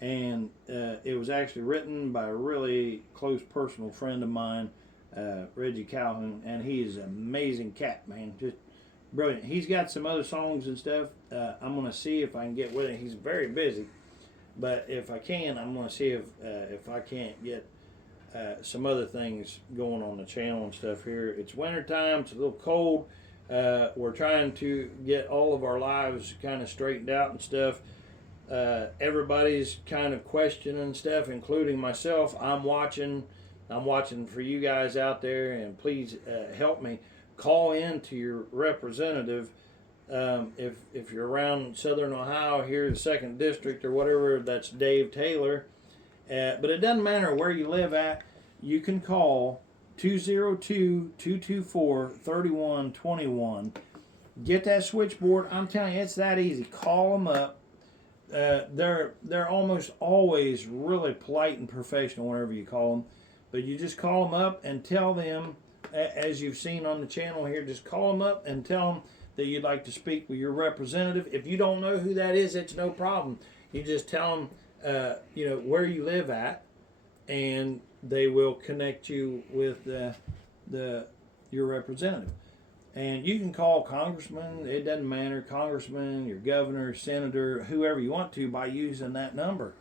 And it was actually written by a really close personal friend of mine, Reggie Calhoun. And he is an amazing cat, man. Just brilliant. He's got some other songs and stuff. I'm going to see if I can get with it. He's very busy. But if I can, I'm going to see if I can't get some other things going on the channel and stuff here. It's wintertime. It's a little cold. We're trying to get all of our lives kind of straightened out and stuff. Everybody's kind of questioning stuff, including myself. I'm watching for you guys out there, and please help me. Call in to your representative. If you're around Southern Ohio, here the 2nd District or whatever, that's Dave Taylor. But it doesn't matter where you live at. You can call 202-224-3121. Get that switchboard. I'm telling you, it's that easy. Call them up. They're almost always really polite and professional whenever you call them. But you just call them up and tell them, as you've seen on the channel here, just call them up and tell them that you'd like to speak with your representative. If you don't know who that is, it's no problem. You just tell them, where you live at, and they will connect you with your representative. And you can call congressman, it doesn't matter, congressman, your governor, senator, whoever you want to, by using that number.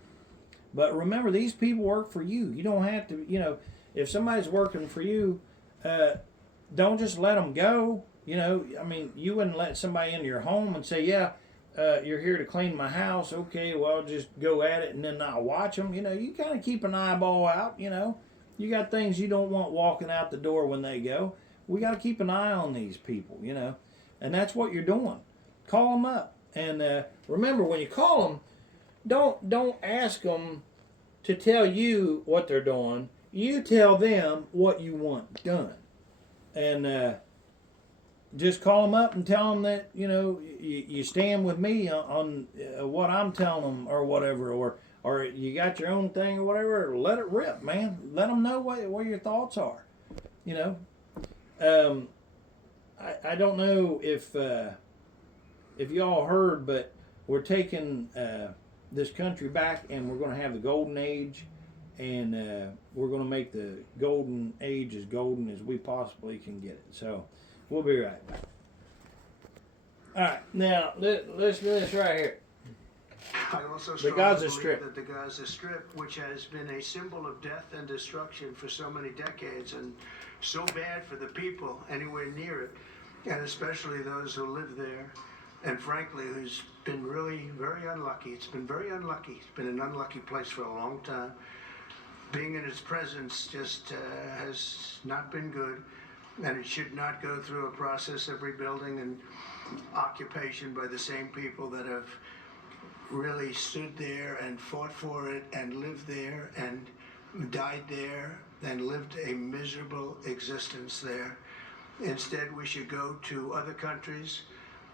But remember, these people work for you. You don't have to, if somebody's working for you, don't just let them go. You wouldn't let somebody into your home and say, yeah, you're here to clean my house. Okay, well, just go at it and then not watch them. You kind of keep an eyeball out, You got things you don't want walking out the door when they go. We got to keep an eye on these people, And that's what you're doing. Call them up. And remember, when you call them, don't ask them to tell you what they're doing. You tell them what you want done. And just call them up and tell them that, you stand with me on what I'm telling them or whatever, or you got your own thing or whatever. Let it rip, man. Let them know what your thoughts are. I don't know if y'all heard, but we're taking this country back, and we're going to have the golden age, and we're going to make the golden age as golden as we possibly can get it. So we'll be right back. All right, now let's do this right here. I also The strongly Gaza believe Strip. that the Gaza Strip, which has been a symbol of death and destruction for so many decades and so bad for the people anywhere near it, and especially those who live there, and frankly, who's been really very unlucky. It's been very unlucky. It's been an unlucky place for a long time. Being in its presence just has not been good, and it should not go through a process of rebuilding and occupation by the same people that have really stood there and fought for it and lived there and died there and lived a miserable existence there. Instead, we should go to other countries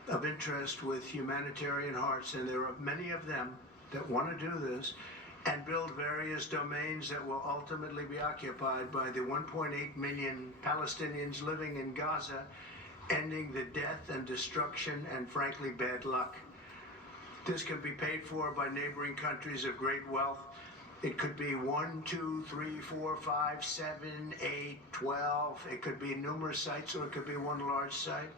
of interest with humanitarian hearts, and there are many of them that want to do this, and build various domains that will ultimately be occupied by the 1.8 million Palestinians living in Gaza, ending the death and destruction and, frankly, bad luck. This can be paid for by neighboring countries of great wealth. It could be 1, 2, 3, 4, 5, 7, 8, 12. It could be numerous sites, or it could be one large site.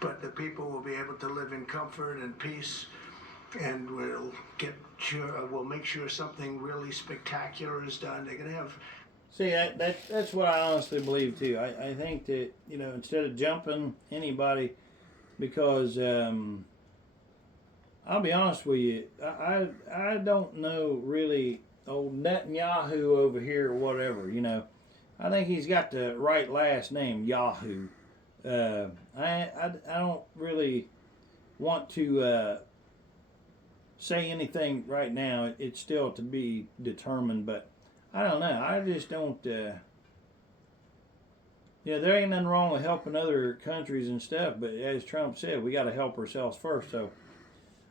But the people will be able to live in comfort and peace, and we'll make sure something really spectacular is done. They're going to have. See, that's what I honestly believe too. I think that, instead of jumping anybody, because I'll be honest with you, I don't know really old Netanyahu over here or whatever. I think he's got the right last name, Yahoo. I don't really want to say anything right now. It's still to be determined, but I don't know. I just don't. There ain't nothing wrong with helping other countries and stuff, but as Trump said, we got to help ourselves first. So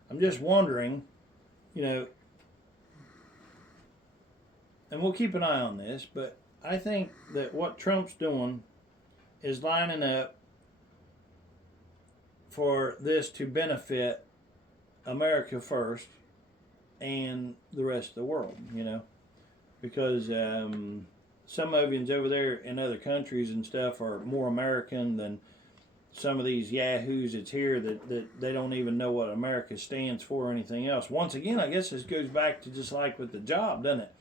I'm just wondering, and we'll keep an eye on this, but I think that what Trump's doing is lining up for this to benefit America first and the rest of the world, because some of you over there in other countries and stuff are more American than some of these yahoos that's here that they don't even know what America stands for or anything else. Once again, I guess this goes back to just like with the job, doesn't it?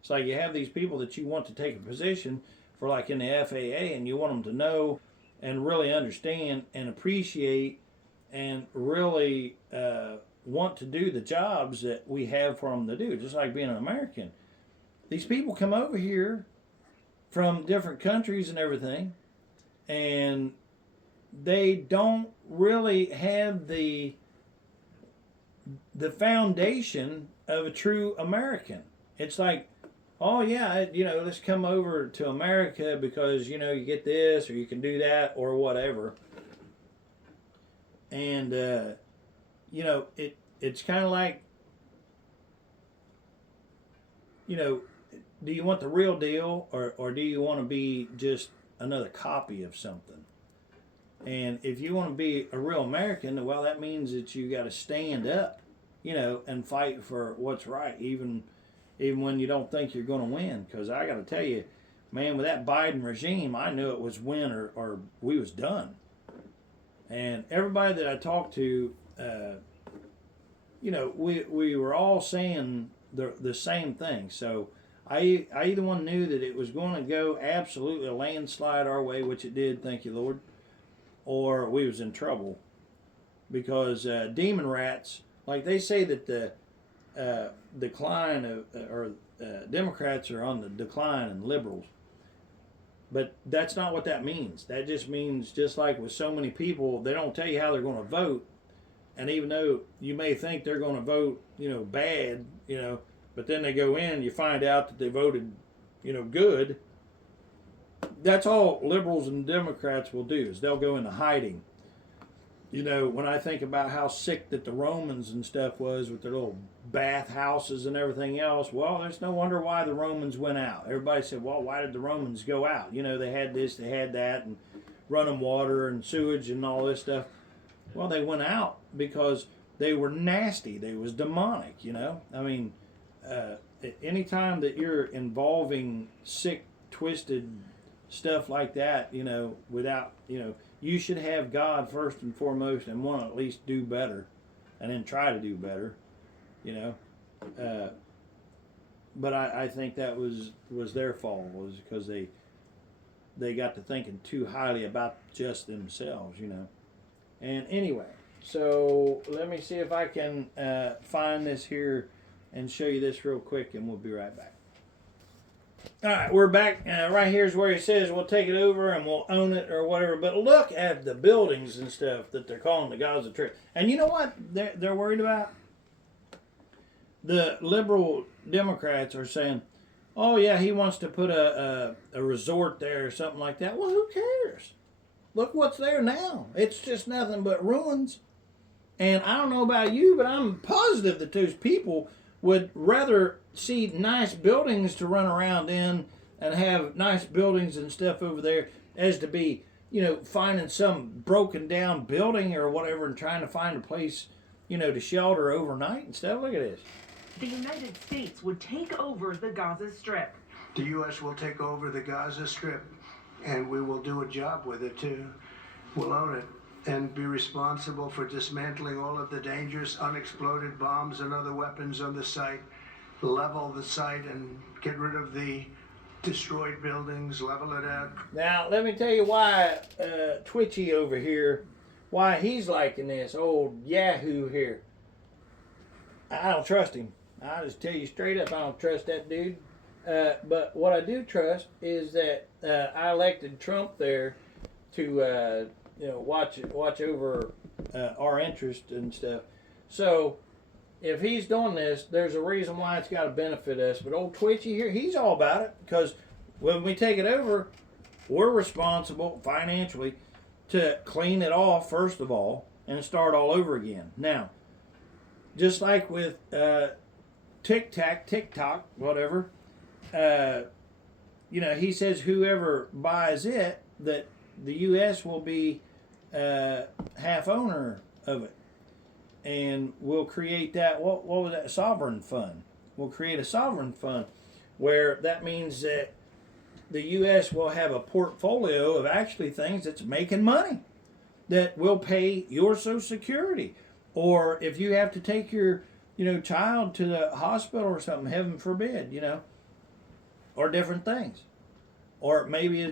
It's like you have these people that you want to take a position for, like in the FAA, and you want them to know and really understand and appreciate and really want to do the jobs that we have for them to do, just like being an American. These people come over here from different countries and everything, and they don't really have the foundation of a true American. It's like, oh yeah, let's come over to America because, you get this or you can do that or whatever. And, it's kind of like, do you want the real deal or do you want to be just another copy of something? And if you want to be a real American, well, that means that you got to stand up, and fight for what's right, even when you don't think you're going to win. Because I got to tell you, man, with that Biden regime, I knew it was win or we was done. And everybody that I talked to, we were all saying the same thing. So I either one knew that it was going to go absolutely a landslide our way, which it did, thank you, Lord, or we was in trouble. Because demon rats, like they say that the decline of, Democrats are on the decline and liberals. But that's not what that means. That just means, just like with so many people, they don't tell you how they're going to vote. And even though you may think they're going to vote, bad, but then they go in, you find out that they voted, good. That's all liberals and Democrats will do, is they'll go into hiding. When I think about how sick that the Romans and stuff was with their little bath houses and everything else, well, there's no wonder why the Romans went out. Everybody said, well, why did the Romans go out? They had this, they had that, and running water and sewage and all this stuff. Well, they went out because they were nasty. They was demonic, I mean, anytime that you're involving sick, twisted stuff like that, without, you should have God first and foremost and want to at least do better and then try to do better. you know. But I think that was their fault, was because they got to thinking too highly about just themselves, you know. And anyway, so let me see if I can find this here and show you this real quick, and we'll be right back. All right, we're back. Right here's where he says we'll take it over and we'll own it or whatever. But look at the buildings and stuff that they're calling the Gaza Strip. And you know what they're worried about? The liberal Democrats are saying, oh, yeah, he wants to put a resort there or something like that. Well, who cares? Look what's there now. It's just nothing but ruins. And I don't know about you, but I'm positive that those people would rather see nice buildings to run around in and have nice buildings and stuff over there as to be, you know, finding some broken down building or whatever and trying to find a place, you know, to shelter overnight and stuff. Look at this. The United States would take over the Gaza Strip. The U.S. will take over the Gaza Strip, and we will do a job with it, too. We'll own it and be responsible for dismantling all of the dangerous unexploded bombs and other weapons on the site, level the site and get rid of the destroyed buildings, level it out. Now, let me tell you why Twitchy over here, why he's liking this old Yahoo here. I don't trust him. I'll just tell you straight up, I don't trust that dude. But what I do trust is that I elected Trump there to you know, watch over our interest and stuff. So if he's doing this, there's a reason why it's got to benefit us. But old Twitchy here, he's all about it, because when we take it over, we're responsible financially to clean it off first of all and start all over again. Now, just like with TikTok, whatever, you know, he says whoever buys it, that the U.S. will be half owner of it. And we'll create that, what was that, sovereign fund. We'll create a sovereign fund where that means that the U.S. will have a portfolio of actually things that's making money that will pay your Social Security. Or if you have to take your, you know, child to the hospital or something, heaven forbid, you know, or different things. Or maybe,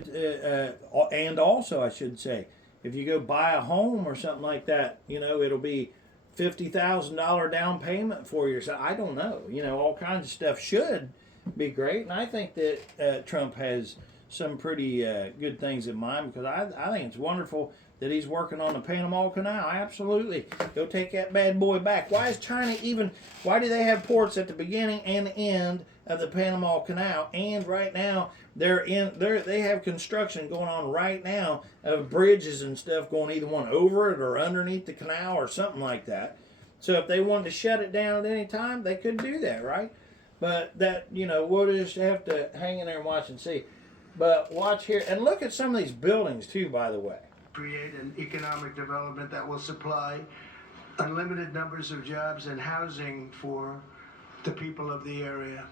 and also I should say, if you go buy a home or something like that, you know, it'll be $50,000 down payment for you. So I don't know, you know, all kinds of stuff should be great. And I think that Trump has some pretty good things in mind, because I think it's wonderful that he's working on the Panama Canal. Absolutely. Go take that bad boy back. Why is China even, why do they have ports at the beginning and the end of the Panama Canal? And right now, they have construction going on right now of bridges and stuff going either one over it or underneath the canal or something like that. So if they wanted to shut it down at any time, they could do that, right? But that, you know, we'll just have to hang in there and watch and see. But watch here, and look at some of these buildings too, by the way. Create an economic development that will supply unlimited numbers of jobs and housing for the people of the area.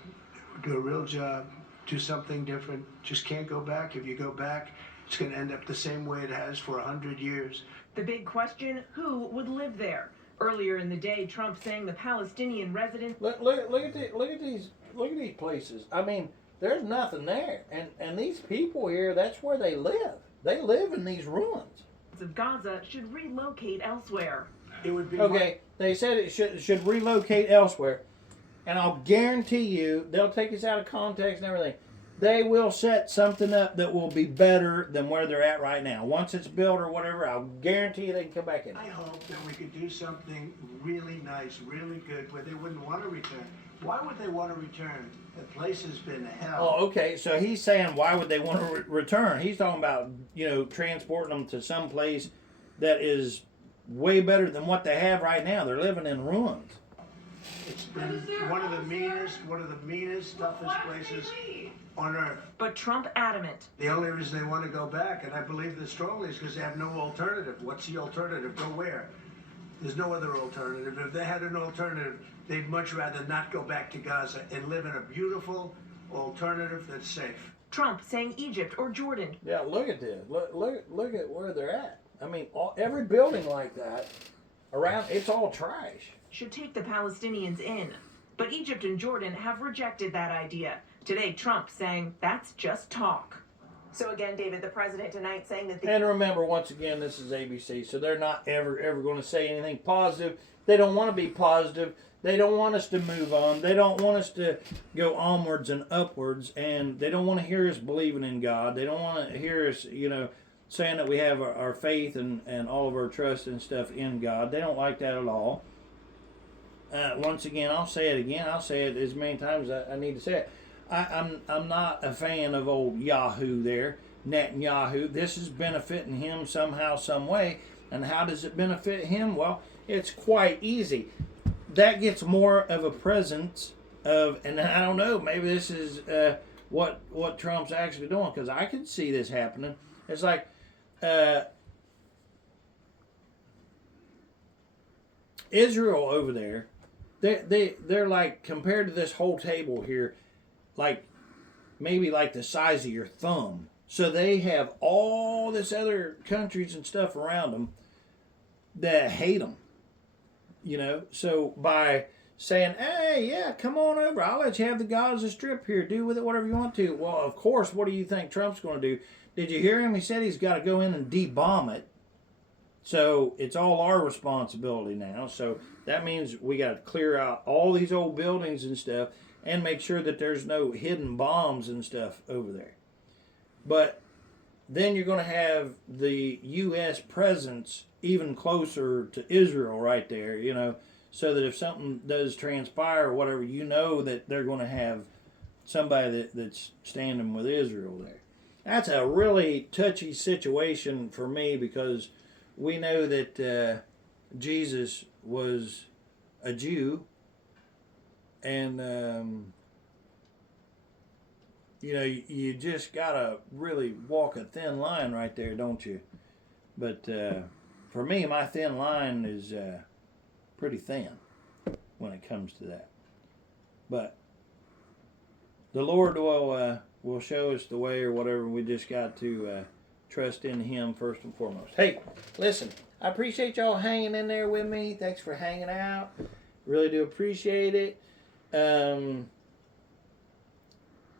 Do a real job, do something different. Just can't go back. If you go back, it's going to end up the same way it has for 100 years. The big question, who would live there? Earlier in the day, Trump saying the Palestinian residents... Look at these places. I mean, there's nothing there. And these people here, that's where they live. They live in these ruins. ...of Gaza should relocate elsewhere. It would be... Okay, they said it should relocate elsewhere. And I'll guarantee you, they'll take us out of context and everything. They will set something up that will be better than where they're at right now. Once it's built or whatever, I'll guarantee you they can come back in. I hope that we could do something really nice, really good, where they wouldn't want to return. Why would they want to return? The place has been hell. Oh, okay. So he's saying, why would they want to return? He's talking about, you know, transporting them to some place that is way better than what they have right now. They're living in ruins. It's been one of the meanest, toughest places on earth. But Trump adamant. The only reason they want to go back, and I believe this strongly, is because they have no alternative. What's the alternative? Go where? There's no other alternative. If they had an alternative, they'd much rather not go back to Gaza and live in a beautiful alternative that's safe. Trump saying Egypt or Jordan. Yeah, look at this. Look at where they're at. I mean, every building like that around, it's all trash. Should take the Palestinians in. But Egypt and Jordan have rejected that idea. Today, Trump saying that's just talk. So again, David, the president tonight saying that And remember, once again, this is ABC, so they're not ever going to say anything positive. They don't want to be positive. They don't want us to move on. They don't want us to go onwards and upwards, and they don't want to hear us believing in God. They don't want to hear us, saying that we have our faith and all of our trust and stuff in God. They don't like that at all. Once again, I'll say it again. I'll say it as many times as I need to say it. I'm not a fan of old Yahoo there, Netanyahu. This is benefiting him somehow, some way. And how does it benefit him? Well, it's quite easy. That gets more of a presence of, and I don't know, maybe this is what Trump's actually doing, because I could see this happening. It's like Israel over there, they're like, compared to this whole table here, like maybe like the size of your thumb. So they have all this other countries and stuff around them that hate them. So by saying, hey, yeah, come on over, I'll let you have the Gaza Strip here, do with it whatever you want to. Well, of course, what do you think Trump's going to do? Did you hear him? He said he's got to go in and de-bomb it. So it's all our responsibility now. So that means we got to clear out all these old buildings and stuff and make sure that there's no hidden bombs and stuff over there. But then you're going to have the U.S. presence even closer to Israel right there, so that if something does transpire or whatever, that they're going to have somebody that's standing with Israel there. That's a really touchy situation for me, because we know that Jesus was a Jew, and you just gotta really walk a thin line right there, don't you? But for me, my thin line is pretty thin when it comes to that. But the Lord will show us the way or whatever. We just got to trust in Him first and foremost. Hey, listen, I appreciate y'all hanging in there with me. Thanks for hanging out. Really do appreciate it.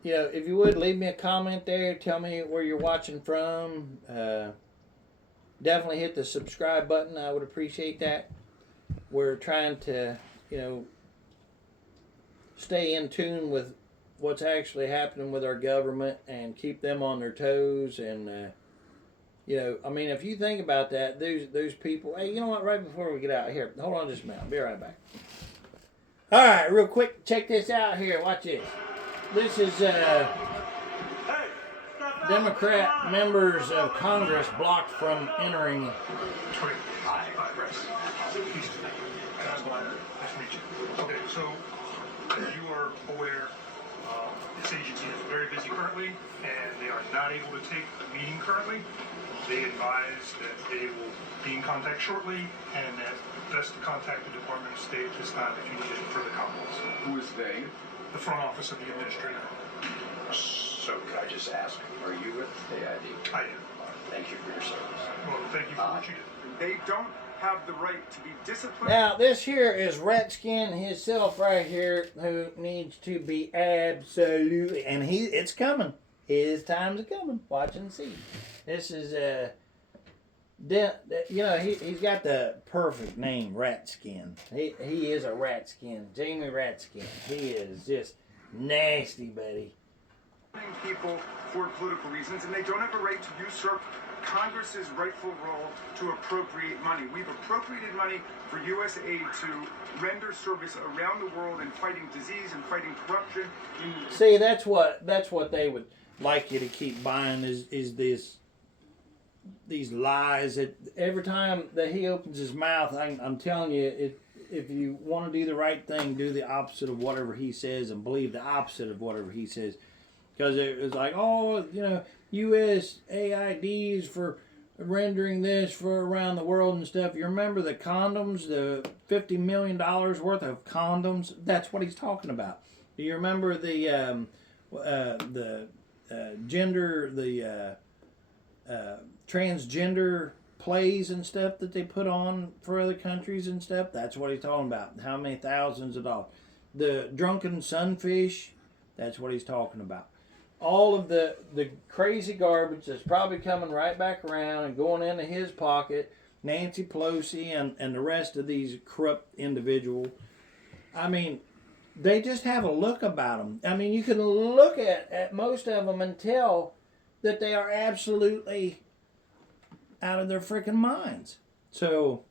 If you would, leave me a comment there. Tell me where you're watching from. Definitely hit the subscribe button. I would appreciate that. We're trying to, stay in tune with what's actually happening with our government and keep them on their toes. And, if you think about that, those people, hey, you know what, right before we get out here, hold on just a minute. I'll be right back. All right, real quick, check this out here. Watch this. This is Democrat members of Congress blocked from entering. Hi, Chris. Nice to meet you. Okay, so you are aware this agency is very busy currently, and they are not able to take a meeting currently. They advise that they will be in contact shortly, and that best to contact the Department of State at this time if you need any further comments. Who is they? The front office of the administrator. So could I just ask, are you with AID? I am. Thank you for your service. Well, thank you for what you did. They don't have the right to be disciplined. Now, this here is Redskin himself right here, who needs to be absolutely, and it's coming. His time's coming. Watch and see. This is he's got the perfect name, Ratskin. He is a Ratskin, Jamie Ratskin. He is just nasty, buddy. People for political reasons, and they don't have a right to usurp Congress's rightful role to appropriate money. We've appropriated money for U.S. aid to render service around the world in fighting disease and fighting corruption. See, that's what they would like you to keep buying is these lies. That every time that he opens his mouth, I'm telling you, if you want to do the right thing, do the opposite of whatever he says and believe the opposite of whatever he says. Because it was like, U.S. AIDs for rendering this for around the world and stuff. You remember the condoms, the $50 million worth of condoms? That's what he's talking about. Do you remember the transgender plays and stuff that they put on for other countries and stuff, that's what he's talking about. How many thousands of dollars. The drunken sunfish, that's what he's talking about. All of the crazy garbage that's probably coming right back around and going into his pocket, Nancy Pelosi and the rest of these corrupt individuals. I mean, they just have a look about them. I mean, you can look at most of them and tell that they are absolutely out of their freaking minds. So,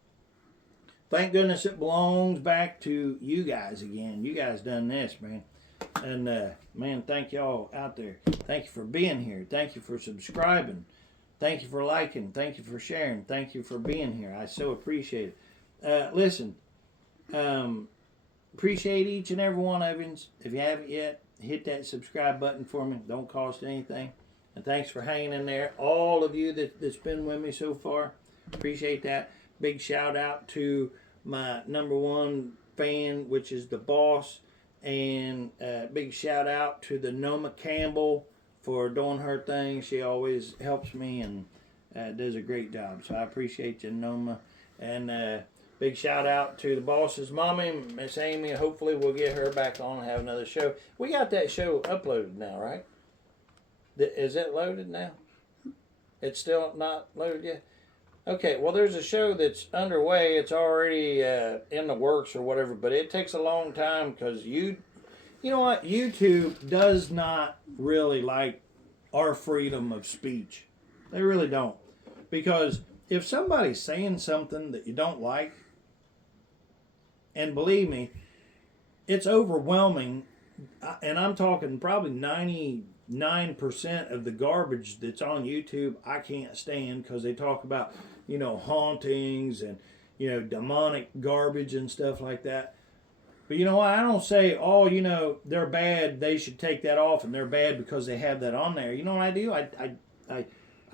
thank goodness it belongs back to you guys again. You guys done this, man. And, man, thank y'all out there. Thank you for being here. Thank you for subscribing. Thank you for liking. Thank you for sharing. Thank you for being here. I so appreciate it. Listen, appreciate each and every one of you. If you haven't yet, hit that subscribe button for me. Don't cost anything. And thanks for hanging in there. All of you that's been with me so far. Appreciate that. Big shout out to my #1 fan, which is the boss. And big shout out to the Noma Campbell for doing her thing. She always helps me and does a great job. So I appreciate you, Noma. And big shout out to the boss's mommy, Miss Amy. Hopefully we'll get her back on and have another show. We got that show uploaded now, right? Is it loaded now? It's still not loaded yet? Okay, well, there's a show that's underway. It's already in the works or whatever, but it takes a long time because you know what? YouTube does not really like our freedom of speech. They really don't. Because if somebody's saying something that you don't like, and believe me, it's overwhelming, and I'm talking probably 99% of the garbage that's on YouTube I can't stand because they talk about, hauntings and, demonic garbage and stuff like that. But you know what? I don't say, they're bad, they should take that off, and they're bad because they have that on there. You know what I do? I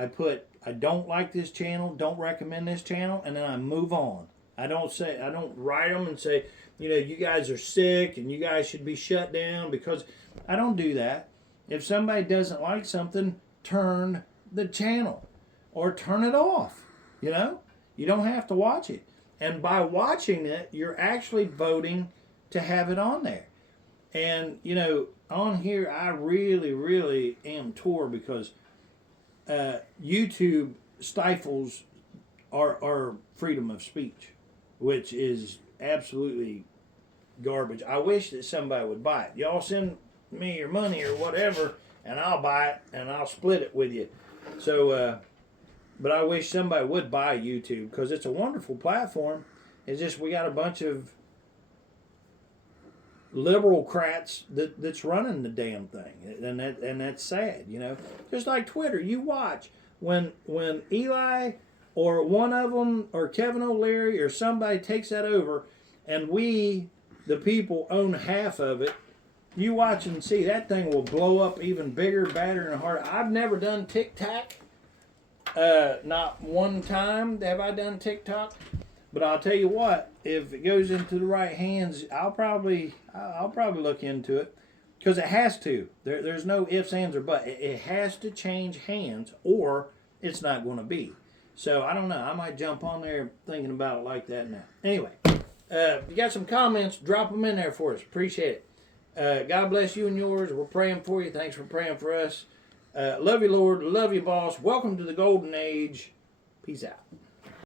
put, I don't like this channel, don't recommend this channel, and then I move on. I don't write them and say, you guys are sick and you guys should be shut down, because I don't do that. If somebody doesn't like something, turn the channel or turn it off. You don't have to watch it. And by watching it, you're actually voting to have it on there. And, on here, I really, really am tore because YouTube stifles our freedom of speech, which is absolutely garbage. I wish that somebody would buy it. Y'all send me your money or whatever, and I'll buy it, and I'll split it with you. So, but I wish somebody would buy YouTube because it's a wonderful platform. It's just we got a bunch of liberal crats that's running the damn thing, and that's sad, Just like Twitter, you watch when Eli or one of them or Kevin O'Leary or somebody takes that over, and we, the people, own half of it. You watch and see that thing will blow up even bigger, badder, and harder. I've never done TikTok. Not one time have I done TikTok. But I'll tell you what, if it goes into the right hands, I'll probably look into it, because it has to. There's no ifs, ands, or buts. It has to change hands, or it's not going to be. So I don't know. I might jump on there thinking about it like that now. Anyway, if you got some comments, drop them in there for us. Appreciate it. God bless you and yours. We're praying for you. Thanks for praying for us. Love you, Lord. Love you, boss. Welcome to the golden age. Peace out.